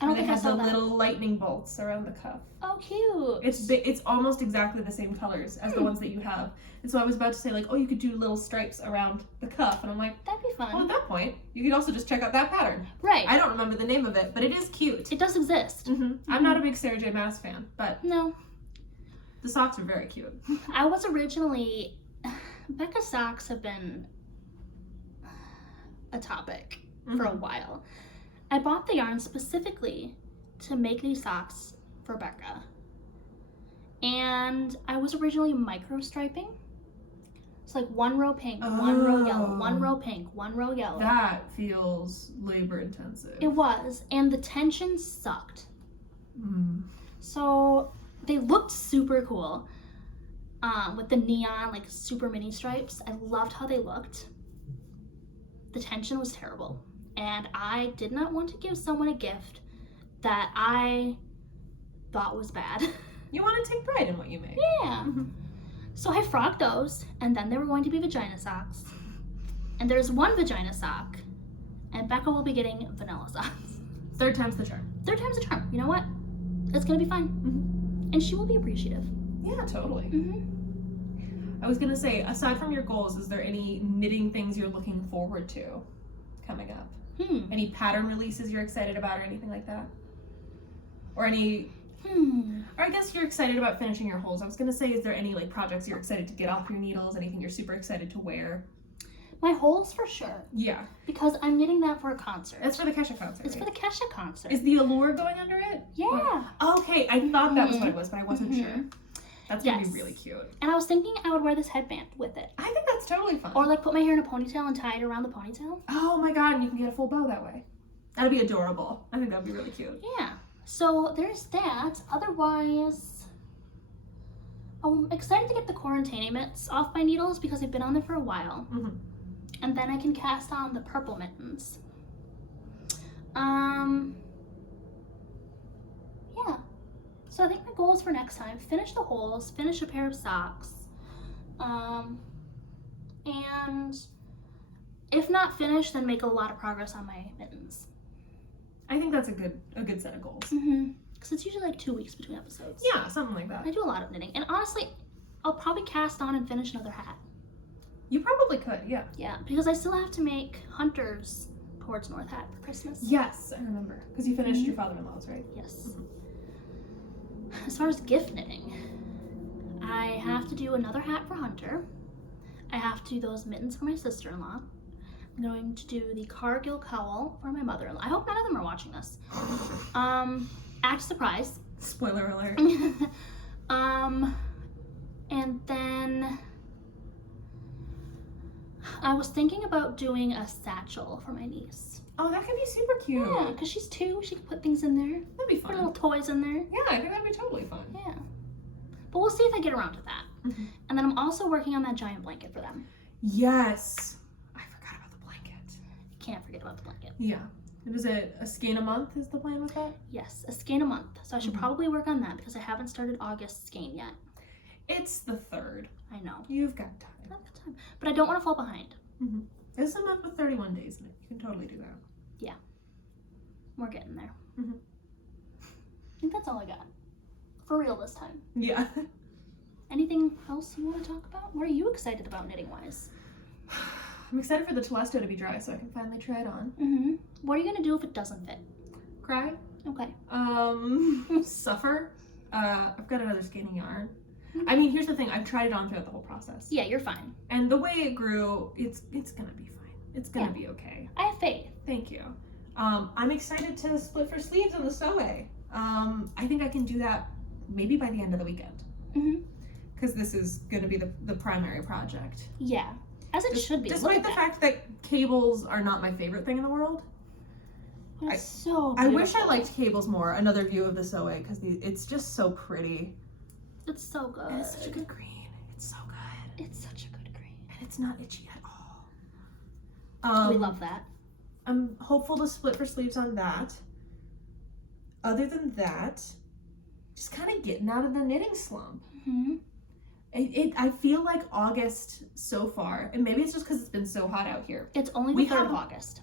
I don't They think I have saw the that. little lightning bolts around the cuff. Oh, cute. It's almost exactly the same colors as the ones that you have. And so I was about to say like, oh, you could do little stripes around the cuff, and I'm like, That'd be fun. well, at that point, you could also just check out that pattern. Right. I don't remember the name of it, but it is cute. It does exist. Mm-hmm. I'm not a big Sarah J. Maas fan, but No. the socks are very cute. I was originally... Becca's socks have been a topic for a while. I bought the yarn specifically to make these socks for Becca. And I was originally micro striping. It's like one row pink, one row yellow, one row pink, one row yellow. That feels labor intensive. It was, and the tension sucked. Mm. So they looked super cool with the neon, like super mini stripes. I loved how they looked. The tension was terrible. And I did not want to give someone a gift that I thought was bad. You want to take pride in what you make. Yeah. So I frogged those, and then they were going to be vagina socks. And there's one vagina sock, and Becca will be getting vanilla socks. Third time's the charm. Third time's a charm. You know what? It's gonna be fine. Mm-hmm. And she will be appreciative. Yeah, totally. Mm-hmm. I was gonna say, aside from your goals, is there any knitting things you're looking forward to coming up? Any pattern releases you're excited about or anything like that? Or any... Or I guess you're excited about finishing your holes. I was gonna say, is there any like projects you're excited to get off your needles? Anything you're super excited to wear? My holes for sure. Yeah. Because I'm knitting that for a concert. That's for the Kesha concert. It's for the Kesha concert. Is the Allure going under it? Yeah. Or... Okay, I thought that was what it was, but I wasn't sure. That's gonna be Yes. really cute. And I was thinking I would wear this headband with it. I think that's totally fun. Or like put my hair in a ponytail and tie it around the ponytail. Oh my god, and you can get a full bow that way. That'd be adorable. I think that'd be really cute. Yeah. So there's that. Otherwise, I'm excited to get the quarantine mitts off my needles because I've been on them for a while. Mm-hmm. And then I can cast on the purple mittens. Yeah. So I think my goals for next time, finish the holes, finish a pair of socks. And if not finish, then make a lot of progress on my mittens. I think that's a good set of goals. Because it's usually like 2 weeks between episodes. Yeah, something like that. I do a lot of knitting. And honestly, I'll probably cast on and finish another hat. You probably could, yeah. Yeah, because I still have to make Hunter's Towards North hat for Christmas. Yes, I remember. Because you finished your father-in-law's, right? Yes. As far as gift knitting, I have to do another hat for Hunter. I have to do those mittens for my sister-in-law. I'm going to do the Cargill cowl for my mother-in-law. I hope none of them are watching this. Act surprise. Spoiler alert. And then I was thinking about doing a satchel for my niece. Oh, that could be super cute. Yeah, because she's 2. She can put things in there. That'd be fun. Put little toys in there. Yeah, I think that'd be totally fun. Yeah. But we'll see if I get around to that. Mm-hmm. And then I'm also working on that giant blanket for them. Yes. I forgot about the blanket. Can't forget about the blanket. Yeah. Was it a skein a month is the plan with that? Yes, a skein a month. So I should probably work on that because I haven't started August skein yet. It's the 3rd. I know. You've got time. I've got time. But I don't want to fall behind. Mm-hmm. It's a month with 31 days in it. You can totally do that. Yeah. We're getting there. Mm-hmm. I think that's all I got. For real this time. Yeah. Anything else you want to talk about? What are you excited about knitting-wise? I'm excited for the Telesto to be dry so I can finally try it on. Mm-hmm. What are you going to do if it doesn't fit? Cry. Okay. Suffer. I've got another skein yarn. I mean, here's the thing. I've tried it on throughout the whole process. Yeah, you're fine. And the way it grew, it's gonna be fine. It's gonna be okay. I have faith. Thank you. I'm excited to split for sleeves on the Soe. I think I can do that maybe by the end of the weekend. Mm-hmm. Because this is gonna be the primary project. Yeah, as it should be. Despite the fact that cables are not my favorite thing in the world. It's so beautiful. I wish I liked cables more. Another view of the Soe because it's just so pretty. It's so good. And it's such a good green. It's so good. It's such a good green. And it's not itchy at all. We love that. I'm hopeful to split for sleeves on that. Other than that, just kind of getting out of the knitting slump. Mm-hmm. I feel like August so far, and maybe it's just because it's been so hot out here. It's only the 3rd of August.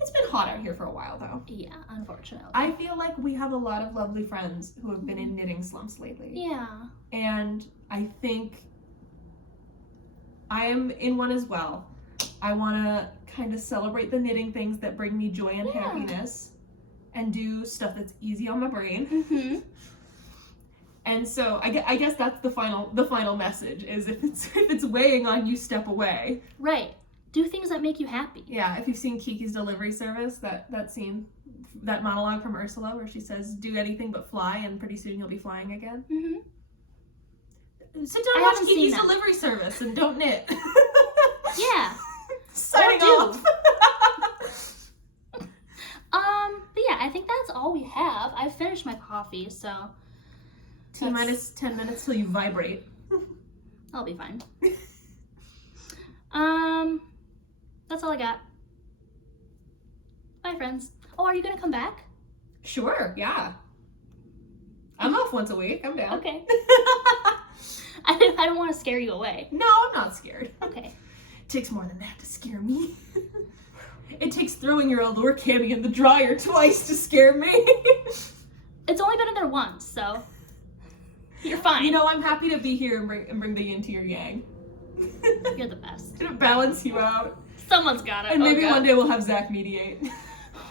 It's been hot out here for a while, though. Yeah, unfortunately. I feel like we have a lot of lovely friends who have been in knitting slumps lately. Yeah. And I think I am in one as well. I want to kind of celebrate the knitting things that bring me joy and happiness and do stuff that's easy on my brain. Mm-hmm. And so I guess that's the final message is if it's weighing on you, step away. Right. Do things that make you happy. Yeah, if you've seen Kiki's Delivery Service, that scene, that monologue from Ursula where she says, do anything but fly and pretty soon you'll be flying again. Mm-hmm. Sit down and watch Kiki's Delivery Service and don't knit. Yeah. Signing off. But yeah, I think that's all we have. I've finished my coffee, so T-minus 10 minutes till you vibrate. I'll be fine. That's all I got. Bye, friends. Oh, are you gonna come back? Sure, yeah. I'm off once a week. I'm down. Okay. I don't want to scare you away. No, I'm not scared. Okay. It takes more than that to scare me. It takes throwing your Allure cami in the dryer twice to scare me. It's only been in there once, so you're fine. You know, I'm happy to be here and bring the yin to your yang. You're the best. It'll balance you out. Someone's got it. And maybe one day we'll have Zach mediate. Oh,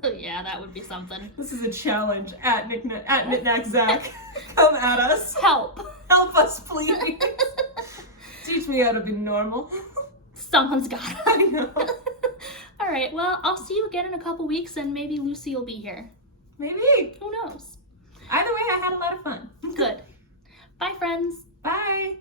God. Yeah, that would be something. This is a challenge at Knickknack Zach. Come at us. Help. Help us, please. Teach me how to be normal. Someone's got it. I know. All right, well, I'll see you again in a couple weeks and maybe Lucy will be here. Maybe. Who knows? Either way, I had a lot of fun. Good. Bye, friends. Bye.